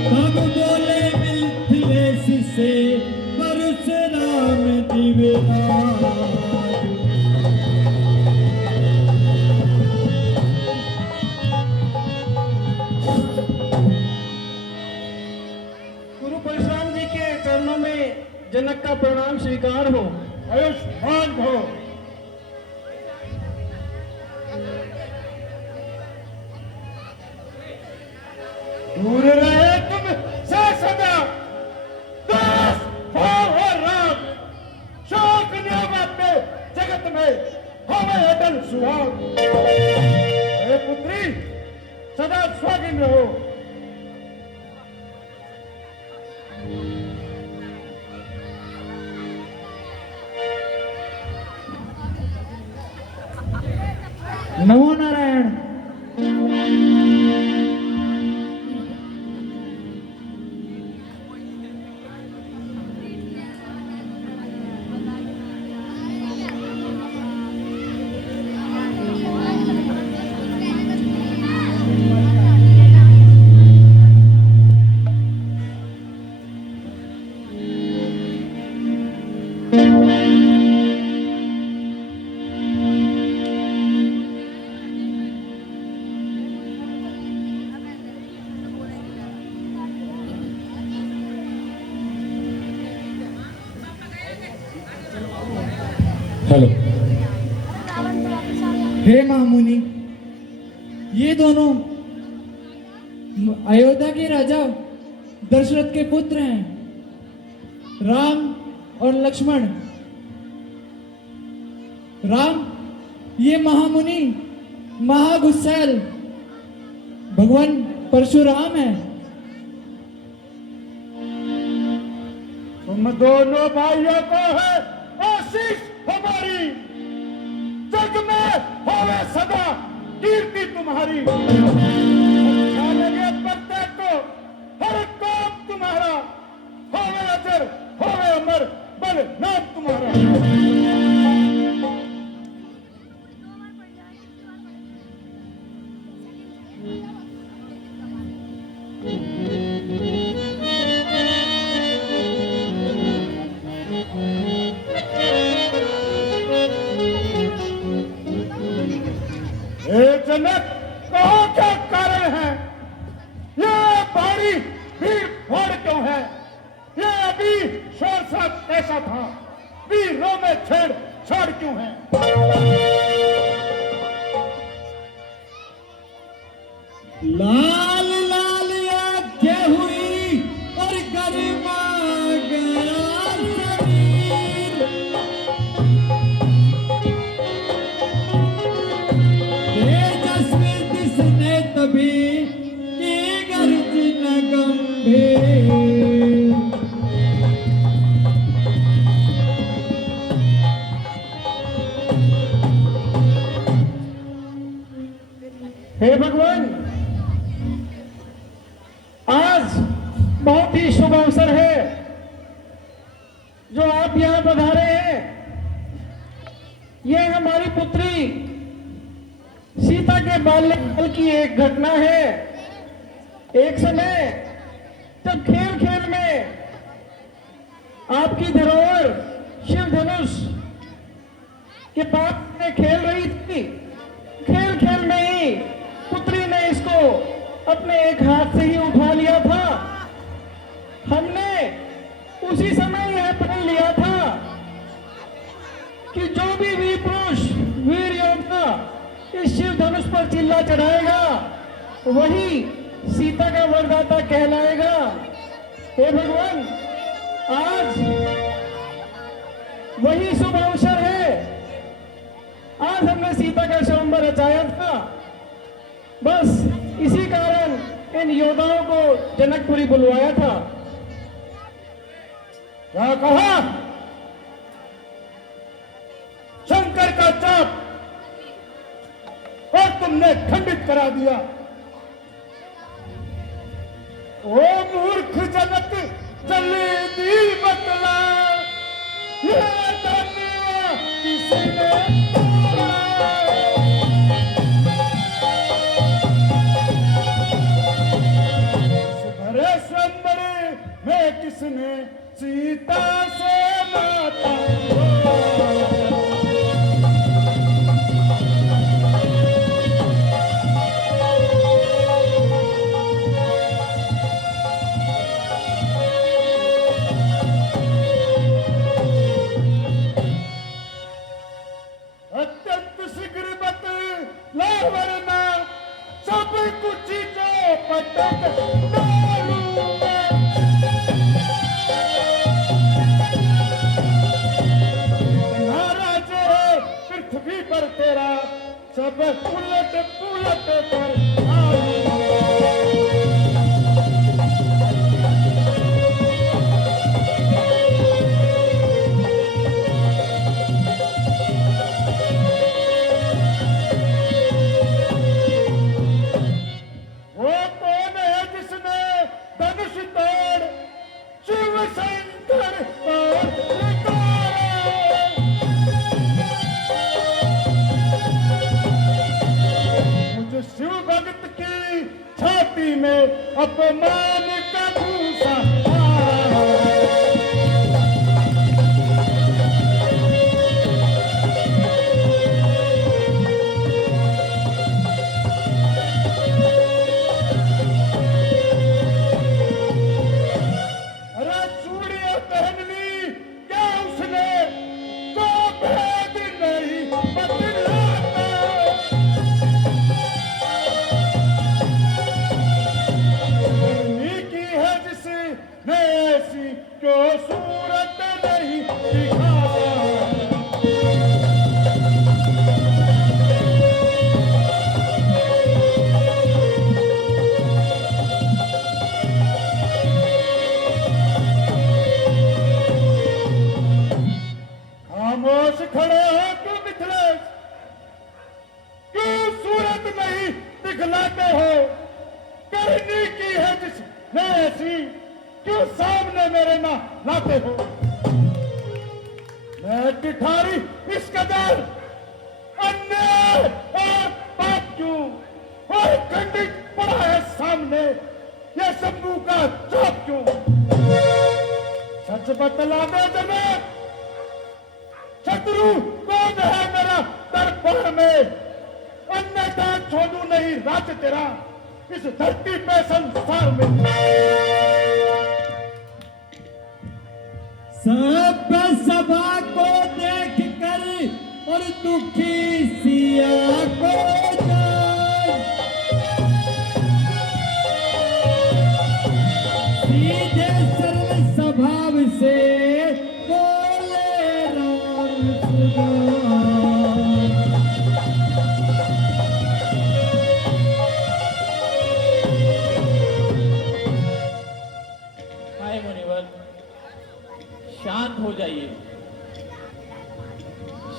तब बोले मिथिलेश से परशुराम दिव्यराज। गुरु परशुराम जी के चरणों में जनक का प्रणाम स्वीकार हो। आयुष्मान हो। दूर रहे तुम से सदा दास हो राम, शोक नियामत में जगत में हमें अटल सुहाग। हे पुत्री सदा स्वागिन रहो। नमो नारायण। हेलो। हे महामुनि, ये दोनों अयोध्या के राजा दशरथ के पुत्र हैं, राम और लक्ष्मण। राम ये महामुनि महागुस्सैल भगवान परशुराम है। तुम दोनों भाइयों को है आशीष हमारी, जग में होवे सदा कीर्ति तुम्हारी। अच्छा लगे प्रत्येक को हर काम तुम्हारा, होवे अजर होवे अमर बल नाम तुम्हारा। जनक कहो क्या कारण है, ये भारी भीड़ भाड़ क्यों है, ये अभी शोर सा कैसा था, वीरों में छेड़ छाड़ क्यों है। लाल लाल आंखें हुई और गरिमा गया शरीर। हे भगवान, आज बहुत ही शुभ अवसर है जो आप यहां पधारे हैं। यह हमारी पुत्री सीता के बाल्यकाल की एक घटना है। एक समय जब खेल खेल में आपकी धरोहर शिव धनुष के पास में खेल रही थी, खेल खेल में ही पुत्री ने इसको अपने एक हाथ से ही उठा लिया था। हमने उसी समय यह पकड़ लिया था कि जो भी वीर पुरुष वीर योद्धा इस शिव धनुष पर चिल्ला चढ़ाएगा वही सीता का वरदाता कहलाएगा। हे भगवान, आज वही शुभ अवसर है। आज हमने सीता का स्वयंवर रचाया था। बस इसी कारण इन योद्धाओं को जनकपुरी बुलवाया था। क्या कहा? शंकर का चाप और तुमने खंडित करा दिया। ओ मूर्ख जनक, चले दी बतला, ये दानिया किसने तोड़ा? इस भरे स्वयंवर में किसने सीता से नाता जोड़ा? अत्यंत शीघ्र बत ला वरना सब कुछ जो पटक डालूंगा। नाराज है पृथ्वी पर तेरा सब उलट पुलट कर आऊंगा। वो कौन है जिसने धनुष तोड़ शिव शंकर और निकाला? मुझे शिव भक्त की छाती में अपमान का भूसा मारा। अरे चूड़ियां पहन ली क्या उसने? तो भेद नहीं बतलाता। करनी की है जिसने ऐसी क्यों सूरत नहीं दिखाता? खामोश खड़े हो क्यों मिथिलेश? क्यों सूरत नहीं दिखलाते हो? करनी की है जिसने ऐसी क्यों सामने मेरे ना लाते हो? मैं टिठारी इस कदर अन्याय और पाप क्यों और खंडित पड़ा है सामने ये शंभू का चाप क्यों? सच बतला दे जनक, शत्रु कौन है मेरा दरबार में? अन्यथा छोड़ू नहीं राज तेरा इस धरती पे संसार में। सब सभा को देख कर और दुखी सिया को जान, सीधे सरल स्वभाव से बोले राम सुजान। हाय मुनिवर, शांत हो जाइए।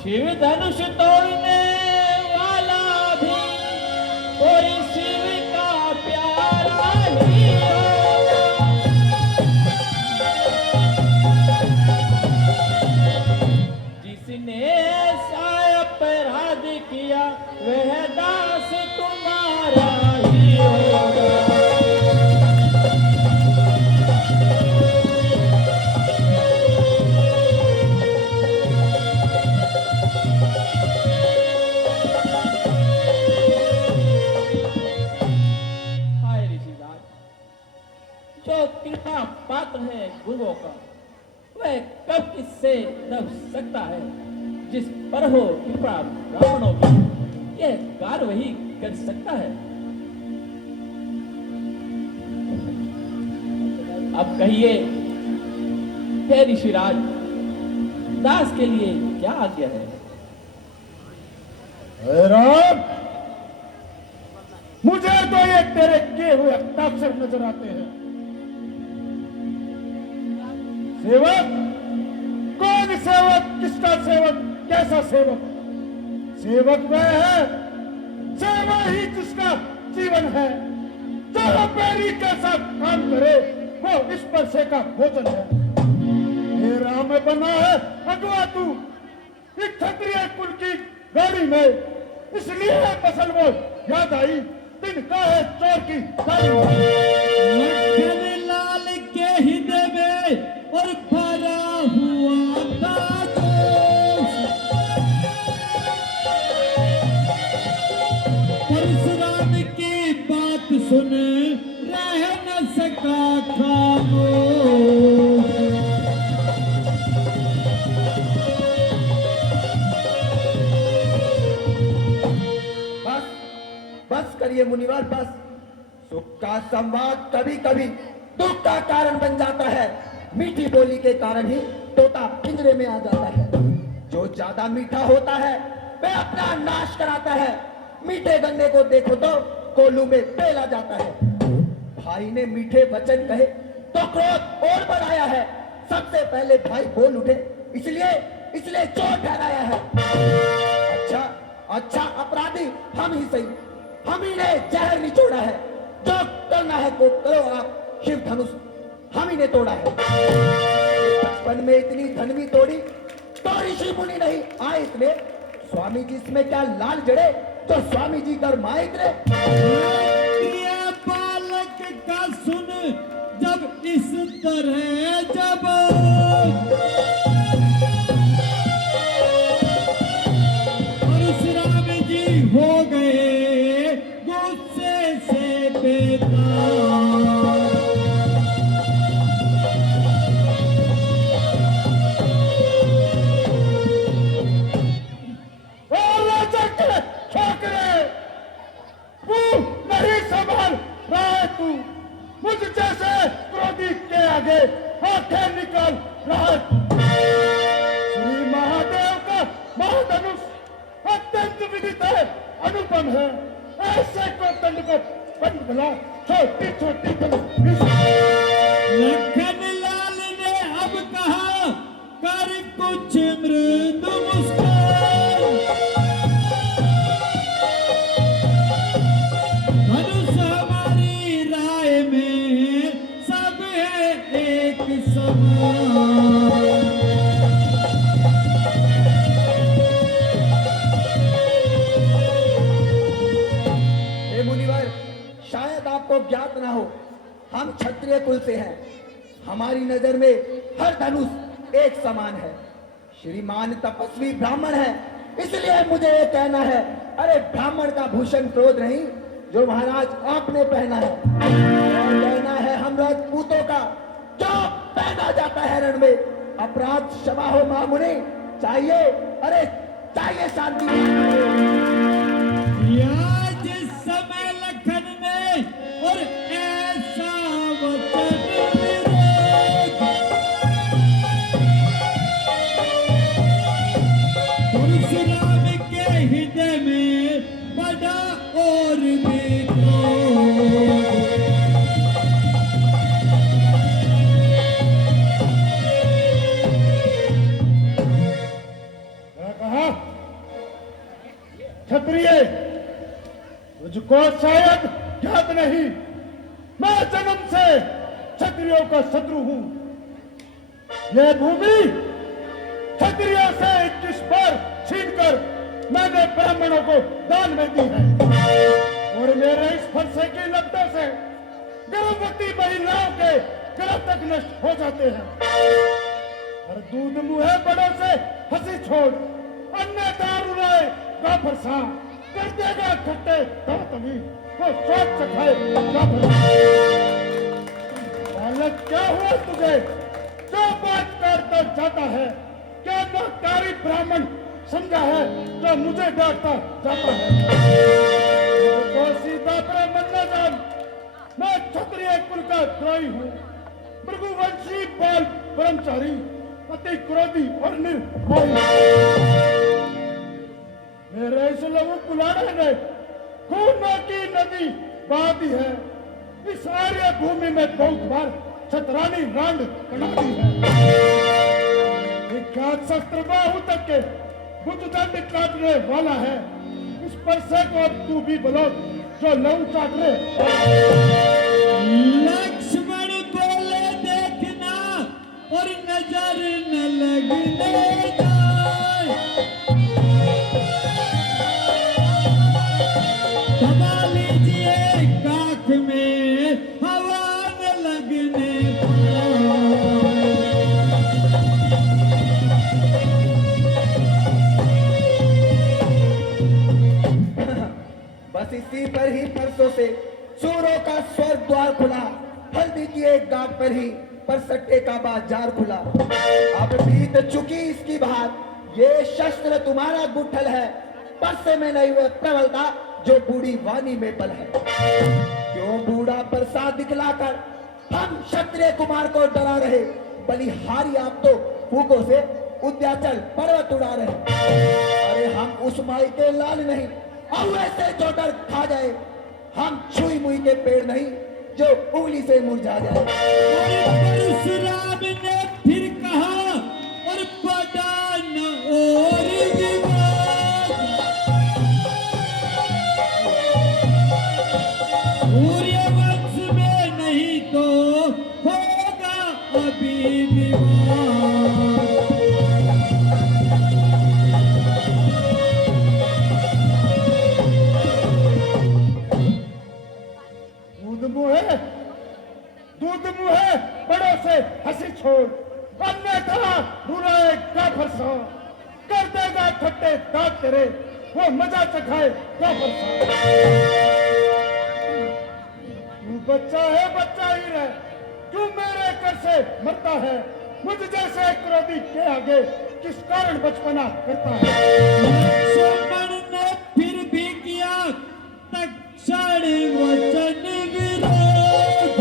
शिव धनुष तोड़ने वाला भी कोई दिया वह दास तुम्हारा ही होगा। हाय ऋषिराज, जो कृपा पात्र है गुरुओं का वह कब किससे दब सकता है। जिस पर हो कृपा ब्राह्मणों की यह कार्य वही कर सकता है। अब कहिए हे ऋषिराज, दास के लिए क्या आज्ञा है। हे राम, मुझे तो ये तेरे किए हुए हस्ताक्षर नजर आते हैं। सेवक कौन सेवक, किसका सेवक, कैसा सेवक? सेवक वह है, सेवा ही जिसका जीवन है। जो पैरी कैसा काम करे वो इस परसे का भोजन है। ये राम में बना है अगवा तू एक क्षत्रिय कुल की गाड़ी में, इसलिए फसल वो याद आई तिनका है चोर की गाड़ी में। लखन लाल के हृदय में और भरा हुआ था जोश। परशुराम की बात सुन रह न सका खामोश। बस बस करिए मुनिवर, बस। सुख का संवाद कभी कभी दुख का कारण बन जाता है। मीठी बोली के कारण ही तोता पिंजरे में आ जाता है। जो ज्यादा मीठा होता है वह अपना नाश कराता है। मीठे गन्ने को देखो तो कोल्हू में तेल आ जाता है। भाई ने मीठे वचन कहे तो क्रोध और बढ़ाया है। सबसे पहले भाई बोल उठे, इसलिए चोर ठहराया है। अच्छा अपराधी हम ही सही, हम ही ने जहर निचोड़ा है। जो करना है को करो आप, शिव धनुष हम ही ने तोड़ा है। बचपन में इतनी धनवी तोड़ी तो ऋषि मुनि नहीं आए इतने। स्वामी जी इसमें क्या लाल जड़े तो स्वामी जी गरमाए इतने। प्रिय बालक का सुन जब इस तरह जब परशुराम जी हो गए गुस्से से बेताब। नहीं संभाल रहा है तू, मुझ जैसे क्रोधी के आगे आंखें निकाल रहा है। श्री महादेव का महाधनुष अत्यंत विदित है, अनुपम है। ऐसे को दंड को बंद भला छोटी छोटी लखन लाल ने अब कहा कर कुछ मृदु मुस्कान। धनुष हमारी राय में सब है एक समान। हे मुनिवर, शायद आपको ज्ञात ना हो, हम क्षत्रिय कुल से हैं। हमारी नजर में हर धनुष एक समान है। श्रीमान तपस्वी ब्राह्मण है, इसलिए मुझे ये कहना है, अरे ब्राह्मण का भूषण क्रोध नहीं जो महाराज आपने पहना है। और कहना है हम राजपूतों का जो पहना जाता है रण में। अपराध क्षमा हो महामुनि, चाहिए शांति। या जिस समय लखन ने और ऐसा वचन विरोध। परशुराम के हृदय में बड़ा और भी क्रोध। कहा क्षत्रिय, मुझको शायद ज्ञात नहीं, मैं जन्म से क्षत्रियों का शत्रु हूं। यह भूमि क्षत्रियों से 21 बार छीनकर मैंने ब्राह्मणों को दान में दी है। और मेरे इस फरसे की लपटों से गर्भवती महिलाओं के गर्भ तक नष्ट हो जाते हैं। और दूध मुहे बड़ों से हंसी छोड़, अन्य दारू लाए का फरसा कर देगा खट्टे तभी वो सोच सखाए का बालक क्या हुआ तुझे जो बात करता जाता है? क्या नौकारी ब्राह्मण समझा है जो मुझे डांटता जाता है? तो सीधा ब्राह्मण न जान, मैं क्षत्रिय कुल का द्रोही हूँ, भृगुवंशी बाल ब्रह्मचारी, अति क्रोधी और निर्मोही। मेरे इस लघु कुलाड़े ने खून की नदी बहा दी है। इस आर्य भूमि में बहुत बार छतरानी रांड कड़ा दी है। विख्यात शस्त्र बाहु तक के बुद्धदंड काटने वाला है। इस परसे को अब तू भी बोलो जो लहू चाटने। लक्ष्मण बोले देखना और नजर न लगने जाए, दबा लीजिए काख में हवा न लगने पाए। बस इसी पर ही परसों से चोरों का स्वर्ग द्वार खुला, हल्दी की एक गांठ पर ही पर सट्टे का बाजार खुला। अब बीत चुकी इसकी बात, ये शस्त्र तुम्हारा गुठल है, परसे में नहीं हुए प्रबलता जो बूढ़ी वाणी में बल है। क्यों बूढ़ा प्रसाद दिखलाकर हम क्षत्रिय कुमार को डरा रहे, बलिहारी आप तो फूकों से उद्याचल पर्वत उड़ा रहे। अरे हम उस माई के लाल नहीं, अब ऐसे जो डर खा जाए, हम छुई मुई के पेड़ नहीं जो उंगली से मुरझा जाए। परशुराम ने फिर कहा और पड़ा न और विवाद, सूर्यवंश में नहीं तो होगा अभी विवाद। दूध मुहे बड़ों से हंसी छोड़, अन्यथा बुराए का फरसा कर देगा खट्टे दांत तेरे, वो मजा चखाए का फरसा। तू बच्चा है बच्चा ही रहे, क्यों मेरे कर से मरता है? मुझ जैसे क्रोधी के आगे किस कारण बचपना करता है? लक्ष्मण ने फिर भी किया तक्षण वचन विरोध,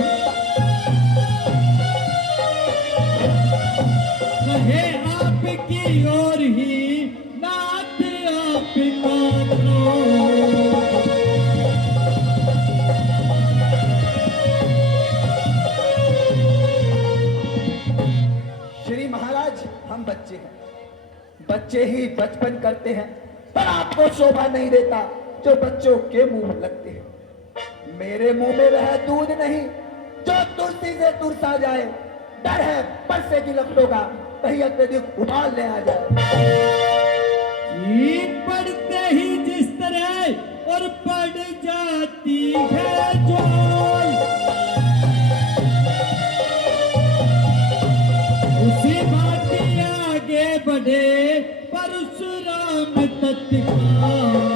कहे आपकी ओर ही नाथ आपका क्रोध। श्री महाराज, हम बच्चे हैं, बच्चे ही बचपन करते हैं, पर आपको शोभा नहीं देता जो बच्चों के मुंह लगते हैं। मेरे मुंह में वह दूध नहीं जो तुलसी से तुरसा जाए, डर है परसे की लपटों का, कहीं अत्यधिक उबाल ले आ जाए। जीत पड़ते ही जिस तरह और पड़ जाती है जोल, उसी भांति आगे बढ़े परशुराम तत्काल।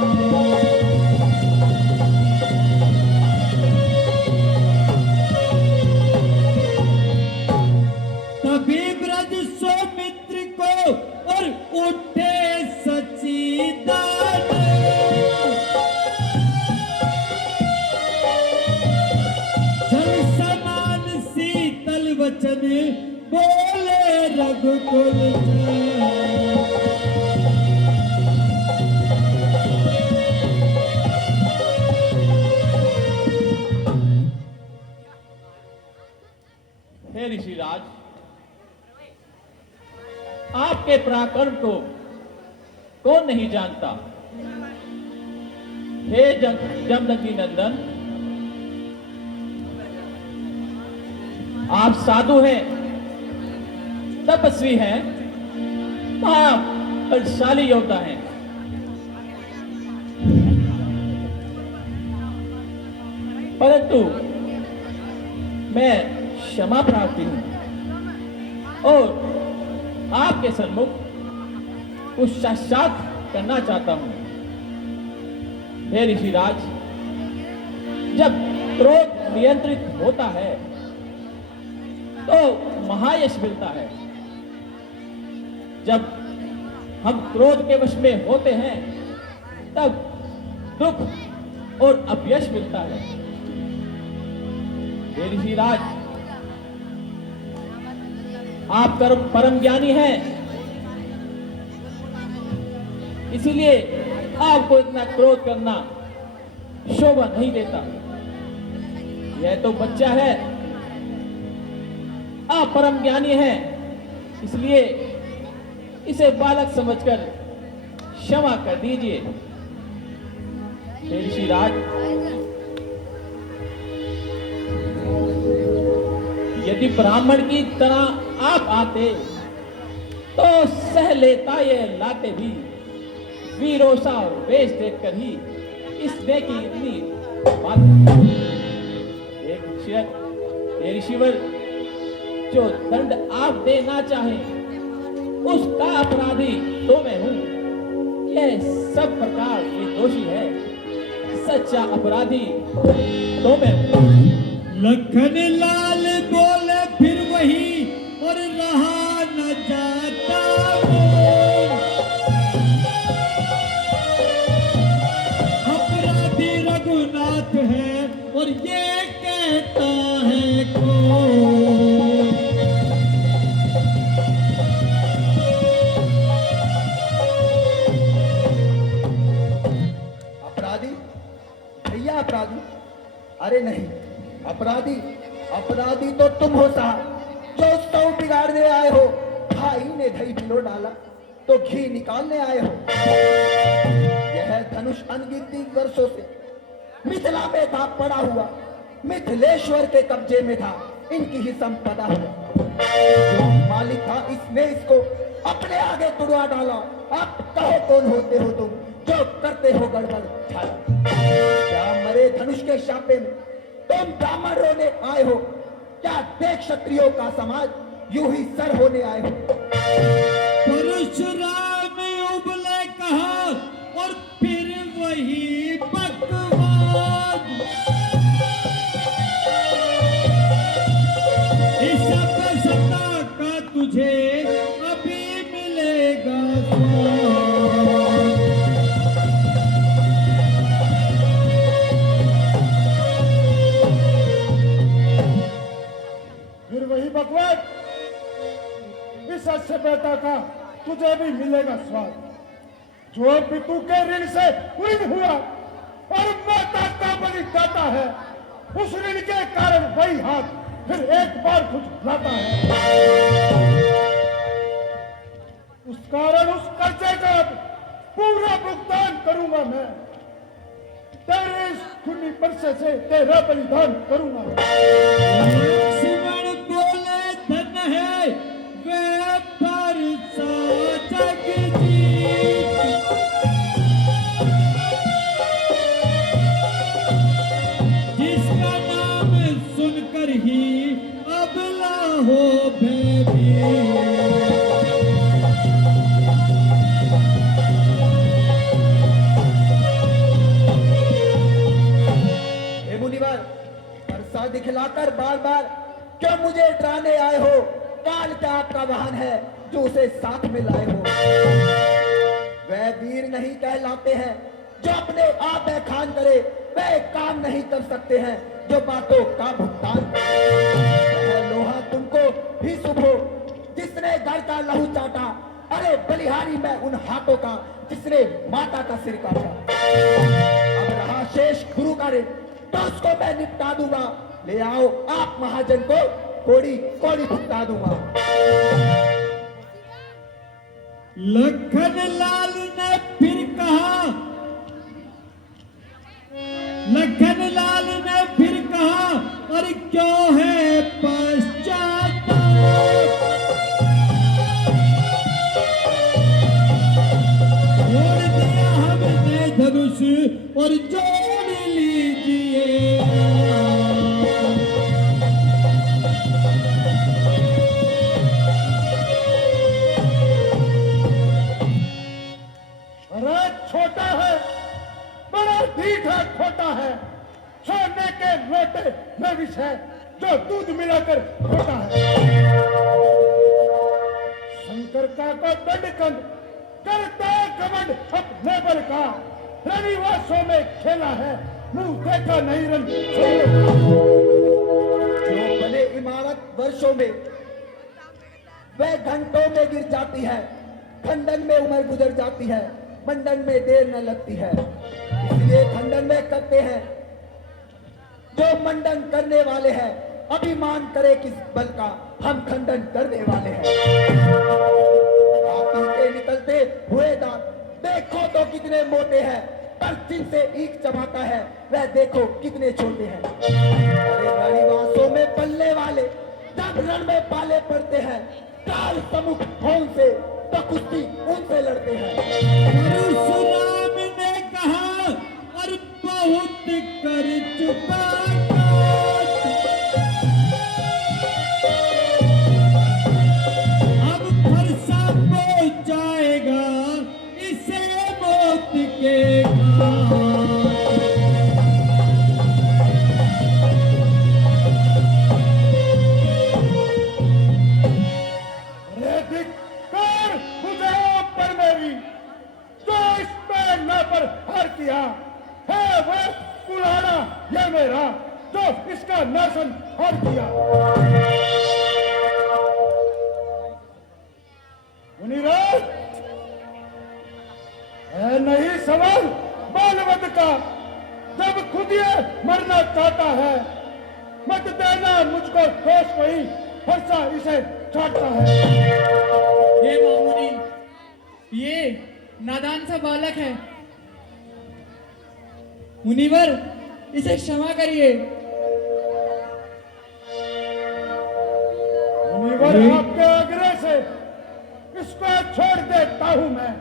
तभी ब्रज सौमित्र को और उठे सचिदानंद, जल समान शीतल वचन बोले रघुकुल जय। हे ऋषिराज, आपके पराक्रम को कौन नहीं जानता। हे जमदग्नि नंदन, आप साधु हैं, तपस्वी हैं, महाबलशाली योद्धा हैं। परंतु मैं क्षमा प्रार्थी हूं और आपके सन्मुख कुछ साक्षात करना चाहता हूं। हे ऋषिराज, जब क्रोध नियंत्रित होता है तो महायश मिलता है। जब हम क्रोध के वश में होते हैं तब दुख और अपयश मिलता है। हे ऋषिराज, आप परम ज्ञानी हैं, इसीलिए आपको इतना क्रोध करना शोभा नहीं देता। यह तो बच्चा है, आप परम ज्ञानी हैं, इसलिए इसे बालक समझकर क्षमा कर दीजिए। हे ऋषिराज, यदि ब्राह्मण की तरह आप आते तो सह लेता ये लाते भी, वीरोषा और वेश देखकर ही इसने की इतनी बात। हे ऋषिवर, जो दंड आप देना चाहें उसका अपराधी तो मैं हूं। यह सब प्रकार ये दोषी है, सच्चा अपराधी तो मैं हूं। लखन लाल बोले फिर वही और रहा न जाता वो। अपराधी रघुनाथ है और ये कहता है कौन। अपराधी? भैया अपराधी? अरे नहीं, अपराधी तो तुम हो साहब, जो सौ बिगाड़ने आए हो। भाई ने दही पिलो डाला तो घी निकालने आए हो। यह धनुष अनगिनती वर्षों से मिथिला में था पड़ा हुआ, मिथिलेश्वर के कब्जे में था, इनकी ही संपदा हुआ। जो मालिक था इसने इसको अपने आगे तुड़वा डाला। अब कहो कौन होते हो तुम, जो करते हो गड़बड़ झाला। क्या मरे धनुष के शापे में तुम ब्राह्मण रोने आए हो? क्या देख क्षत्रियों का समाज यूं ही सर होने आए हो? परशुराम उबले कहा और फिर वही बकवास। इस सब सत्ता का तुझे अभी मिलेगा स्वाद। फिर वही बकवास, इस सभ्यता का तुझे भी मिलेगा स्वाद। जो पितु के ऋण से ऋण हुआ और माता का बलि जाता है, उस ऋण के कारण वही हाथ फिर एक बार खुद लाता है। उस कारण उस कर्जे का पूरा भुगतान करूंगा मैं। तेरे इस खूनी परसे से तेरा बलिदान करूंगा। लक्ष्मण बोले धन है वे परसा जगजीत। जिसका नाम सुनकर ही अबला हो भयभीत। हे मुनिवर, परसा दिखलाकर बार बार क्यों मुझे डराने आए हो? काल क्या आपका वाहन है जो उसे साथ में लाए हो? वह वीर नहीं कहलाते हैं जो अपने आप में खान करे, वह काम नहीं कर सकते हैं जो बातों का भुगतान करे। वह लोहा तुमको भी शुभ हो जिसने घर का लहू चाटा। अरे बलिहारी मैं उन हाथों का जिसने माता का सिर काटा। अब रहा शेष गुरु का ऋण तो उसको मैं निपटा दूंगा। ले आओ आप महाजन को कोड़ी कोड़ी भुगता दूंगा। लखन लाल ने फिर कहा, लखन लाल ने फिर कहा और क्यों है पश्चाताप। छोड़ दिया हमने धनुष और जोड़ लीजिए। मीठा खोटा है, सोने के लोटे में विष है जो दूध मिलाकर खोटा है। शंकर का को दंडकंड करता घमंड अपने बल का, रविवासों में खेला है मुंह देखा नहीं रन जो बने इमारत वर्षों में वह घंटों में गिर जाती है, खंडन में उम्र गुजर जाती है, मंडन में देर न लगती है। इसलिए खंडन में करते हैं जो मंडन करने वाले हैं, अभिमान करे किस बल का, हम खंडन करने वाले हैं। हाथी के निकलते हुए दांत देखो तो कितने मोटे हैं, पर जिनसे ईख चबाता है वह देखो कितने छोटे हैं। अरे रविवासों में पलने वाले जब रण में पाले पड़ते हैं, काल सम्मुख हों से तो कुश्ती उनसे लड़ते हैं। परशुराम ने कहा और बहुत कर चुका काट। अब फरसा पहुंचाएगा इसे मौत के घाट। रे धिक्कार मुझे पर मेरी, जो इस पे न पर हार किया है वह कुल्हाड़ा ये मेरा, जो इसका नाशन हार किया। मुनिराज, है नहीं सवाल बालवद का, जब खुद ये मरना चाहता है, मत देना मुझको दोष वही फरसा इसे चाटता है। हे मामुनि, ये नादान सा बालक है, मुनिवर इसे क्षमा करिए। मुनिवर आपके आग्रह से इसको छोड़ देता हूं मैं,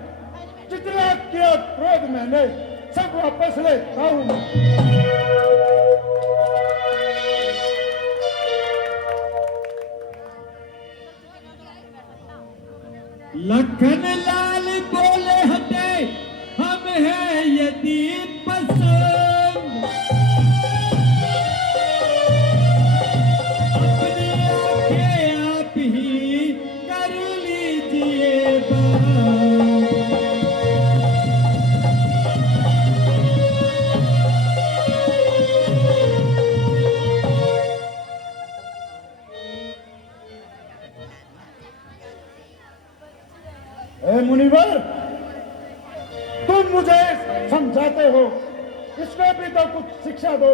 जितना किया क्रोध मैंने सब वापस लेता हूं मैं। लखन लाल बोले हटे हम हैं यदि पसंद, अपनी आंखें आप ही कर लीजिए बंद। ए मुनिवर, तुम मुझे समझाते हो, इसमें भी तो कुछ शिक्षा दो।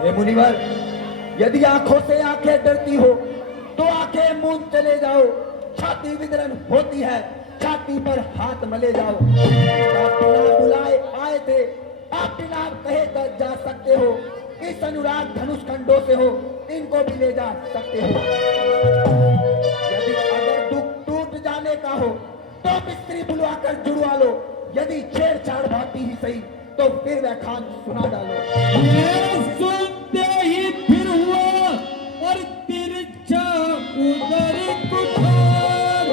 हे मुनिवर, यदि आंखों से आंखें डरती हो तो आंखें मूंद चले जाओ। छाती विदरन होती है, छाती पर हाथ मले जाओ। आप बिना बुलाए आए थे, आप बिना कहे जा सकते हो। इस अनुराग धनुष खंडों से हो, इनको भी ले जा सकते हो। यदि अगर दुख टूट जाने का हो तो मिस्त्री बुलवाकर जुड़वा लो। यदि छेड़छाड़ भाती ही सही तो फिर वह खान सुना डालो। ये सुनते ही फिर हुआ और तिरछा उधर कुठार।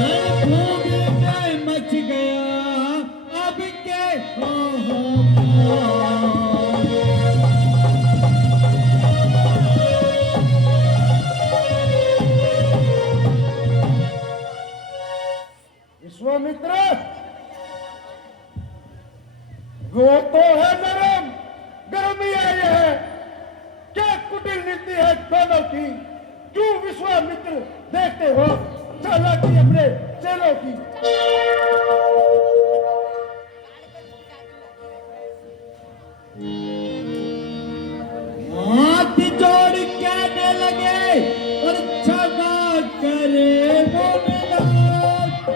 रणभूमि में मच गया अब के हाहाकार। विश्वामित्र, वो तो है नरम, गर्मी आई है। क्या कुटिल नीति है दोनों की, क्यों विश्वामित्र देखते हो चालाकी अपने चेलों की। हाथ जोड़ कहने लगे और क्षमा करे मुनिनाथ।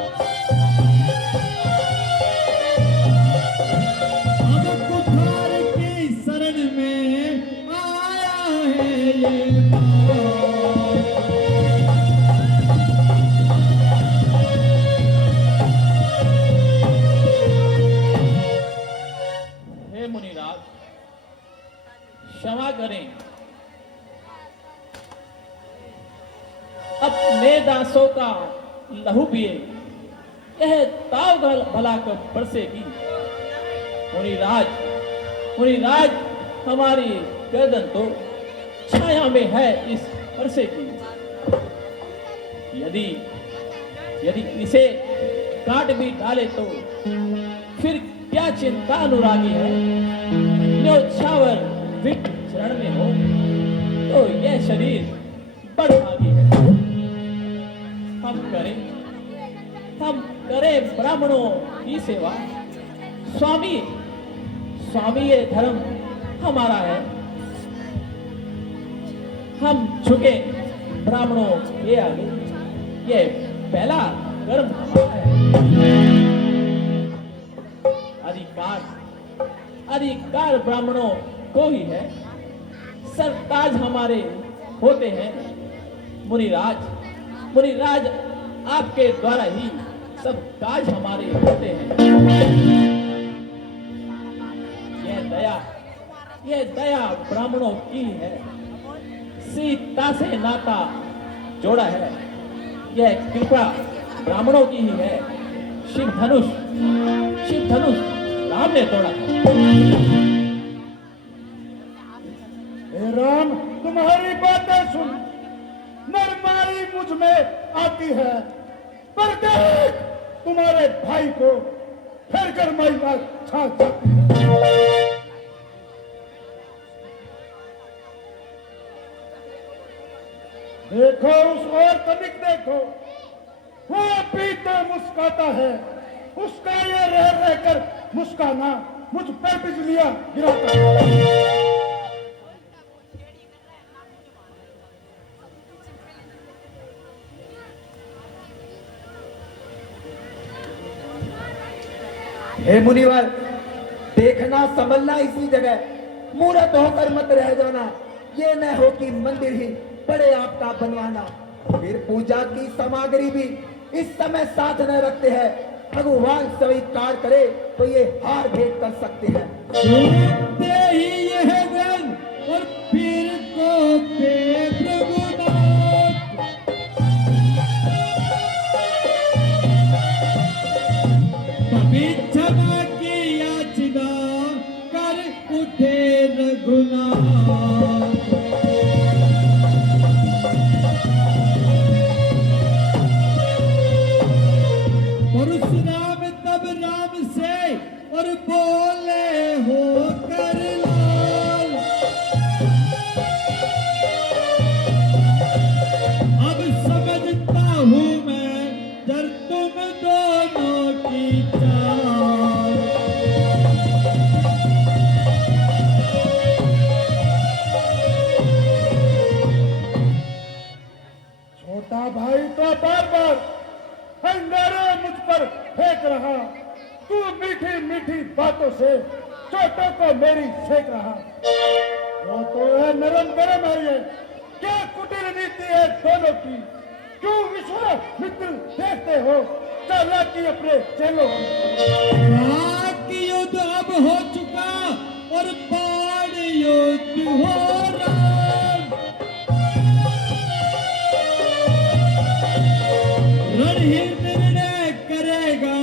अब कुठार की शरण में आया है ये नाथ। हे मुनिराज, क्षमा करें। अपने दासों का लहू पिए, यह ताव भला कब बरसेगी। मुनिराज हमारी गर्दन तो छाया में है इस परसे की। यदि इसे काट भी डाले तो फिर क्या चिंता अनुरागी है। न्योछावर विट चरण में हो तो यह शरीर बड़ भागी है। हम करें ब्राह्मणों की सेवा। स्वामी ये धर्म हमारा है। हम झुके ब्राह्मणों के आगे, ये पहला कर्म हमारा है। अधिकार ब्राह्मणों को ही है। सरताज हमारे होते हैं मुनिराज आपके द्वारा ही सब काज हमारे होते हैं। यह दया ब्राह्मणों की है। सीता से नाता जोड़ा है, यह कृपा ब्राह्मणों की ही है। शिव धनुष राम ने तोड़ा। हे राम, तुम्हारी बातें सुन नरमाई मुझ में आती है, पर देख तुम्हारे भाई को फिर कर माई बात छा जाती है। देखो उस और कनिक देखो, वो भी तो मुस्काता है। उसका ये रह रहकर मुस्काना मुझ पर बिजलियां गिराता है। हे मुनिवर, देखना संभलना इसी जगह, मूर्त होकर मत रह जाना। ये न हो कि मंदिर ही पड़े आपका बनवाना। फिर पूजा की सामग्री भी इस समय साथ न रखते हैं। भगवान स्वीकार करे तो ये हार भेंट कर सकते हैं। सुनते ही यह गण और फिर को पे प्रभुनाथ। कभी क्षमा की याचना कर उठे रघुनाथ। परशुराम तब राम से और बोले हो कर लाल। अब समझता हूँ मैं जर तुम दोनों की चाल। छोटा भाई तो बार बार अंगारे मुझ पर फेंक रहा। तू मीठी मीठी बातों से चोटों को मेरी सेक रहा। वो तो है नरम गरम है ये, क्या कुटिल नीति है दोनों की। क्यों विश्वामित्र देखते हो चालाकी अपने चेलों की। राग युद्ध अब हो चुका और बाण युद्ध हो रहा। रण ही निर्णय करेगा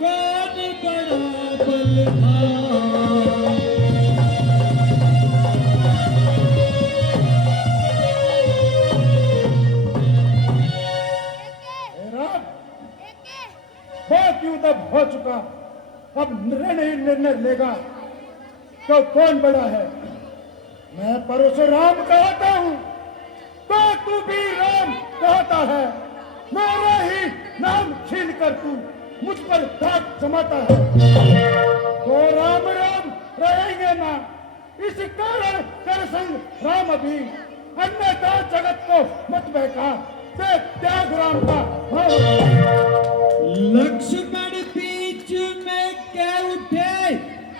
कौन बड़ा बलवान। बहुत युद्ध अब हो चुका, अब निर्णय लेगा तो कौन बड़ा है। मैं परशुराम कहता हूँ तो तू भी राम कहता है। मेरा ही नाम छीन कर तू मुझ पर दाग जमाता है। तो राम राम रहेंगे ना, इस कारण कर संग राम अभी। अन्यथा जगत को मत बहका, दे त्याग राम का भाव। लक्ष्मण बीच में क्या उठे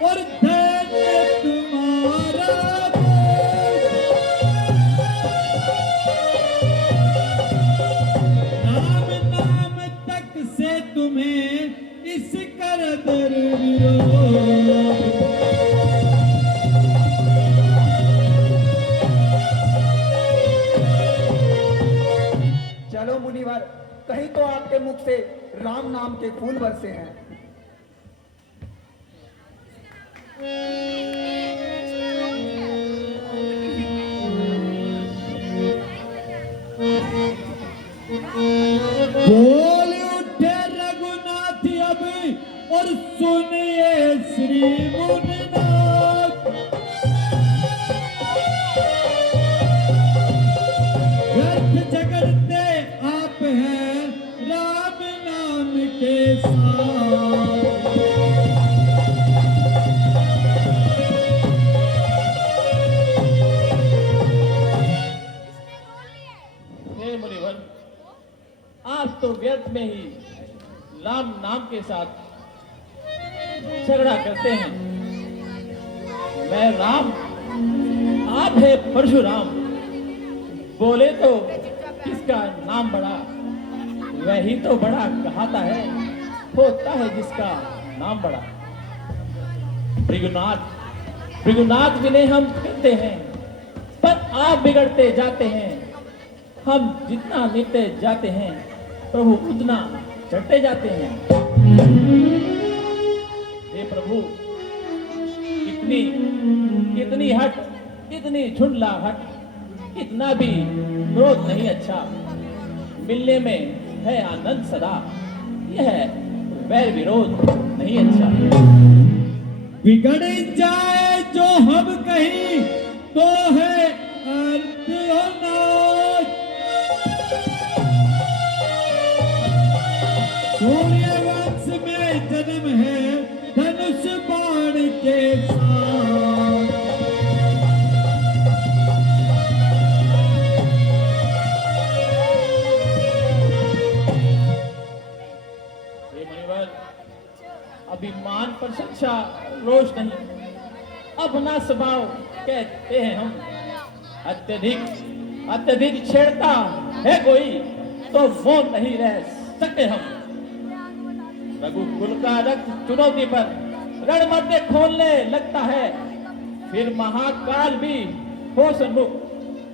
और धन्य तुम्हारा बोल। राम नाम तक से तुम्हें इस करदर विरोध। मुनिवर, कहीं तो आपके मुख से राम नाम के फूल बरसे हैं। बोल उठे रघुनाथ अब और सुनिए श्री मुनिनाथ। व्यर्थ जगड़ते आप हैं राम नाम के साथ। हे मुनिवर, आप तो व्यर्थ में ही राम नाम के साथ झगड़ा करते हैं। मैं राम, आप है परशुराम। बोले तो किसका नाम बड़ा, वही तो बड़ा कहाता है, होता है जिसका नाम बड़ा। भृगुनाथ, भृगुनाथ विनय हम कहते हैं, पर आप बिगड़ते जाते हैं। हम जितना नीचे जाते हैं, प्रभु उतना चढ़ते जाते हैं। हे प्रभु, इतनी इतनी हट, इतनी झुंडला हट, इतना भी क्रोध नहीं अच्छा। मिलने में है आनंद सदा, यह वैर विरोध नहीं अच्छा। बिगड़ जाए जो हम कहीं तो है अर्थ अनाज। सूर्यवंश में जन्म है धनुष बाण के साथ। हे मुनिवर, अभिमान प्रशंसा रोष नहीं, अपना स्वभाव कहते हैं हम। अत्यधिक अत्यधिक छेड़ता है कोई तो वो नहीं रह सकते हम। रघुकुल का रक्त चुनौती पर रणमध्य खोलने लगता है, फिर महाकाल भी हो सन्मुख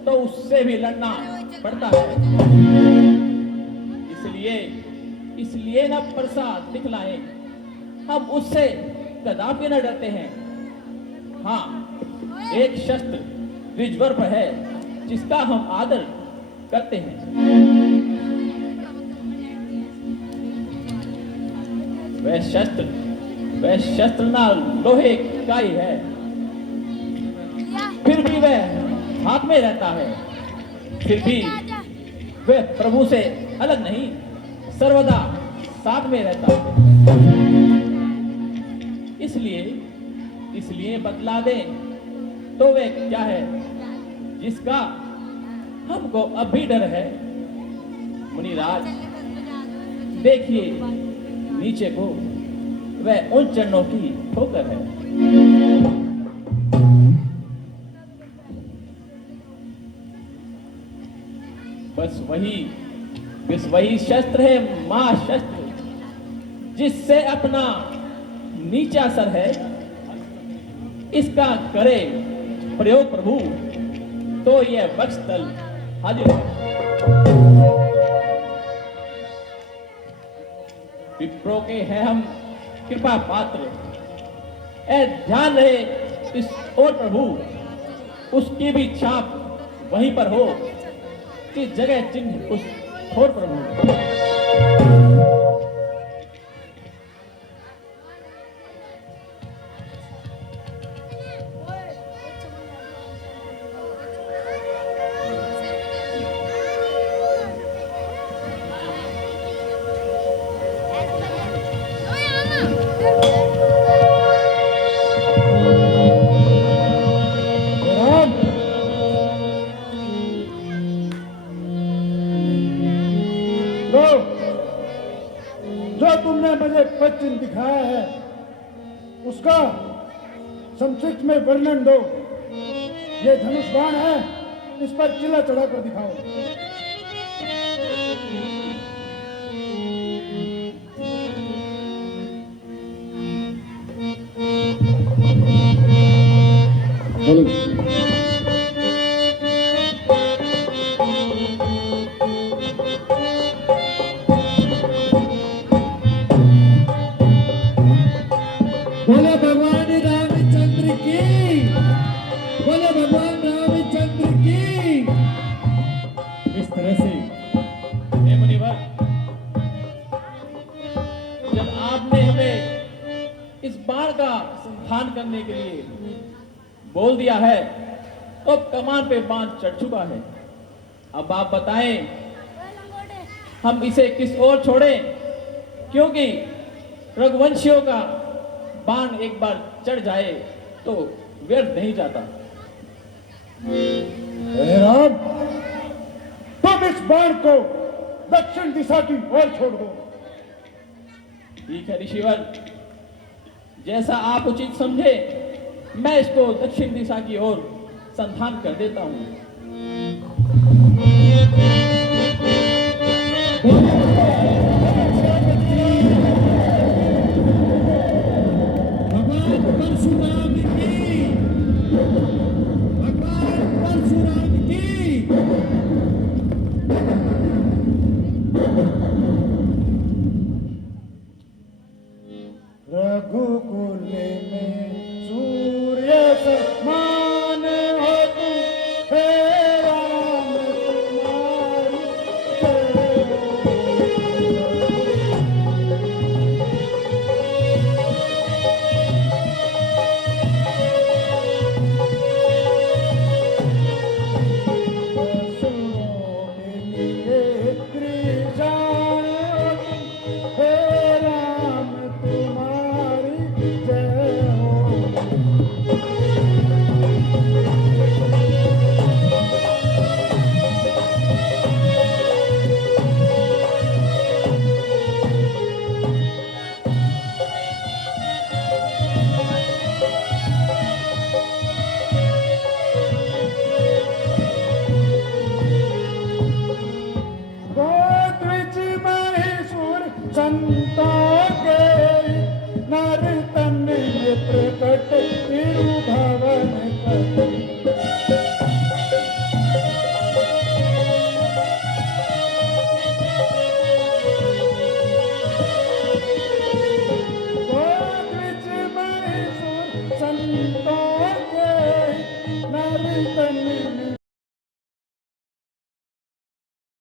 तो उससे भी लड़ना पड़ता है। इसलिए न प्रसाद दिखलाएं, हम उससे कदापि न डरते हैं। हाँ, एक शस्त्र द्विजवर पर है जिसका हम आदर करते हैं। वह शस्त्र ना लोहे का ही है, फिर भी वह हाथ में रहता है। फिर भी वह प्रभु से अलग नहीं, सर्वदा साथ में रहता है। इसलिए बतला दे तो वह क्या है जिसका हमको अब भी डर है। मुनिराज देखिए नीचे को, वह उन चरणों की ठोकर है। बस वही शस्त्र है महाशस्त्र, जिससे अपना नीचा सर है इसका करे प्रयोग प्रभु, तो यह वक्षस्थल हाजिर है। विप्रो के हैं हम कृपा पात्र, ए ध्यान रहे इस ओर प्रभु, उसकी भी छाप वहीं पर हो, कि जगह चिन्ह उस ओर प्रभु। राम, लो, जो तुमने मुझे पश्चिम दिखाया है उसका संक्षिप्त में वर्णन दो। ये धनुष बाण है, इस पर चिल्ला चढ़ाकर दिखाओ। तरह से। हे मुनिवर, जब आपने हमें इस बाण का संधान करने के लिए बोल दिया है तो कमान पे बाण चढ़ चुका है। अब आप बताएं हम इसे किस ओर छोड़ें, क्योंकि रघुवंशियों का बाण एक बार चढ़ जाए तो व्यर्थ नहीं जाता। हे राम, तुम इस बाण को दक्षिण दिशा की ओर छोड़ दो। ठीक है ऋषिवर, जैसा आप उचित समझे मैं इसको दक्षिण दिशा की ओर संधान कर देता हूं। भगवान परशुराम की, भगवान परशुराम की। रघुकुल में सूर्य समान हो तुम, हे राम तुम्हारी जय हो। असुरों के लिए त्रिजान हो तुम, हे राम तुम्हारी जय हो। गोद्विज महीसुर संतों के नर तन में प्रकट तिरुभवन पति। गोद्विज महीसुर संतों के नर तन में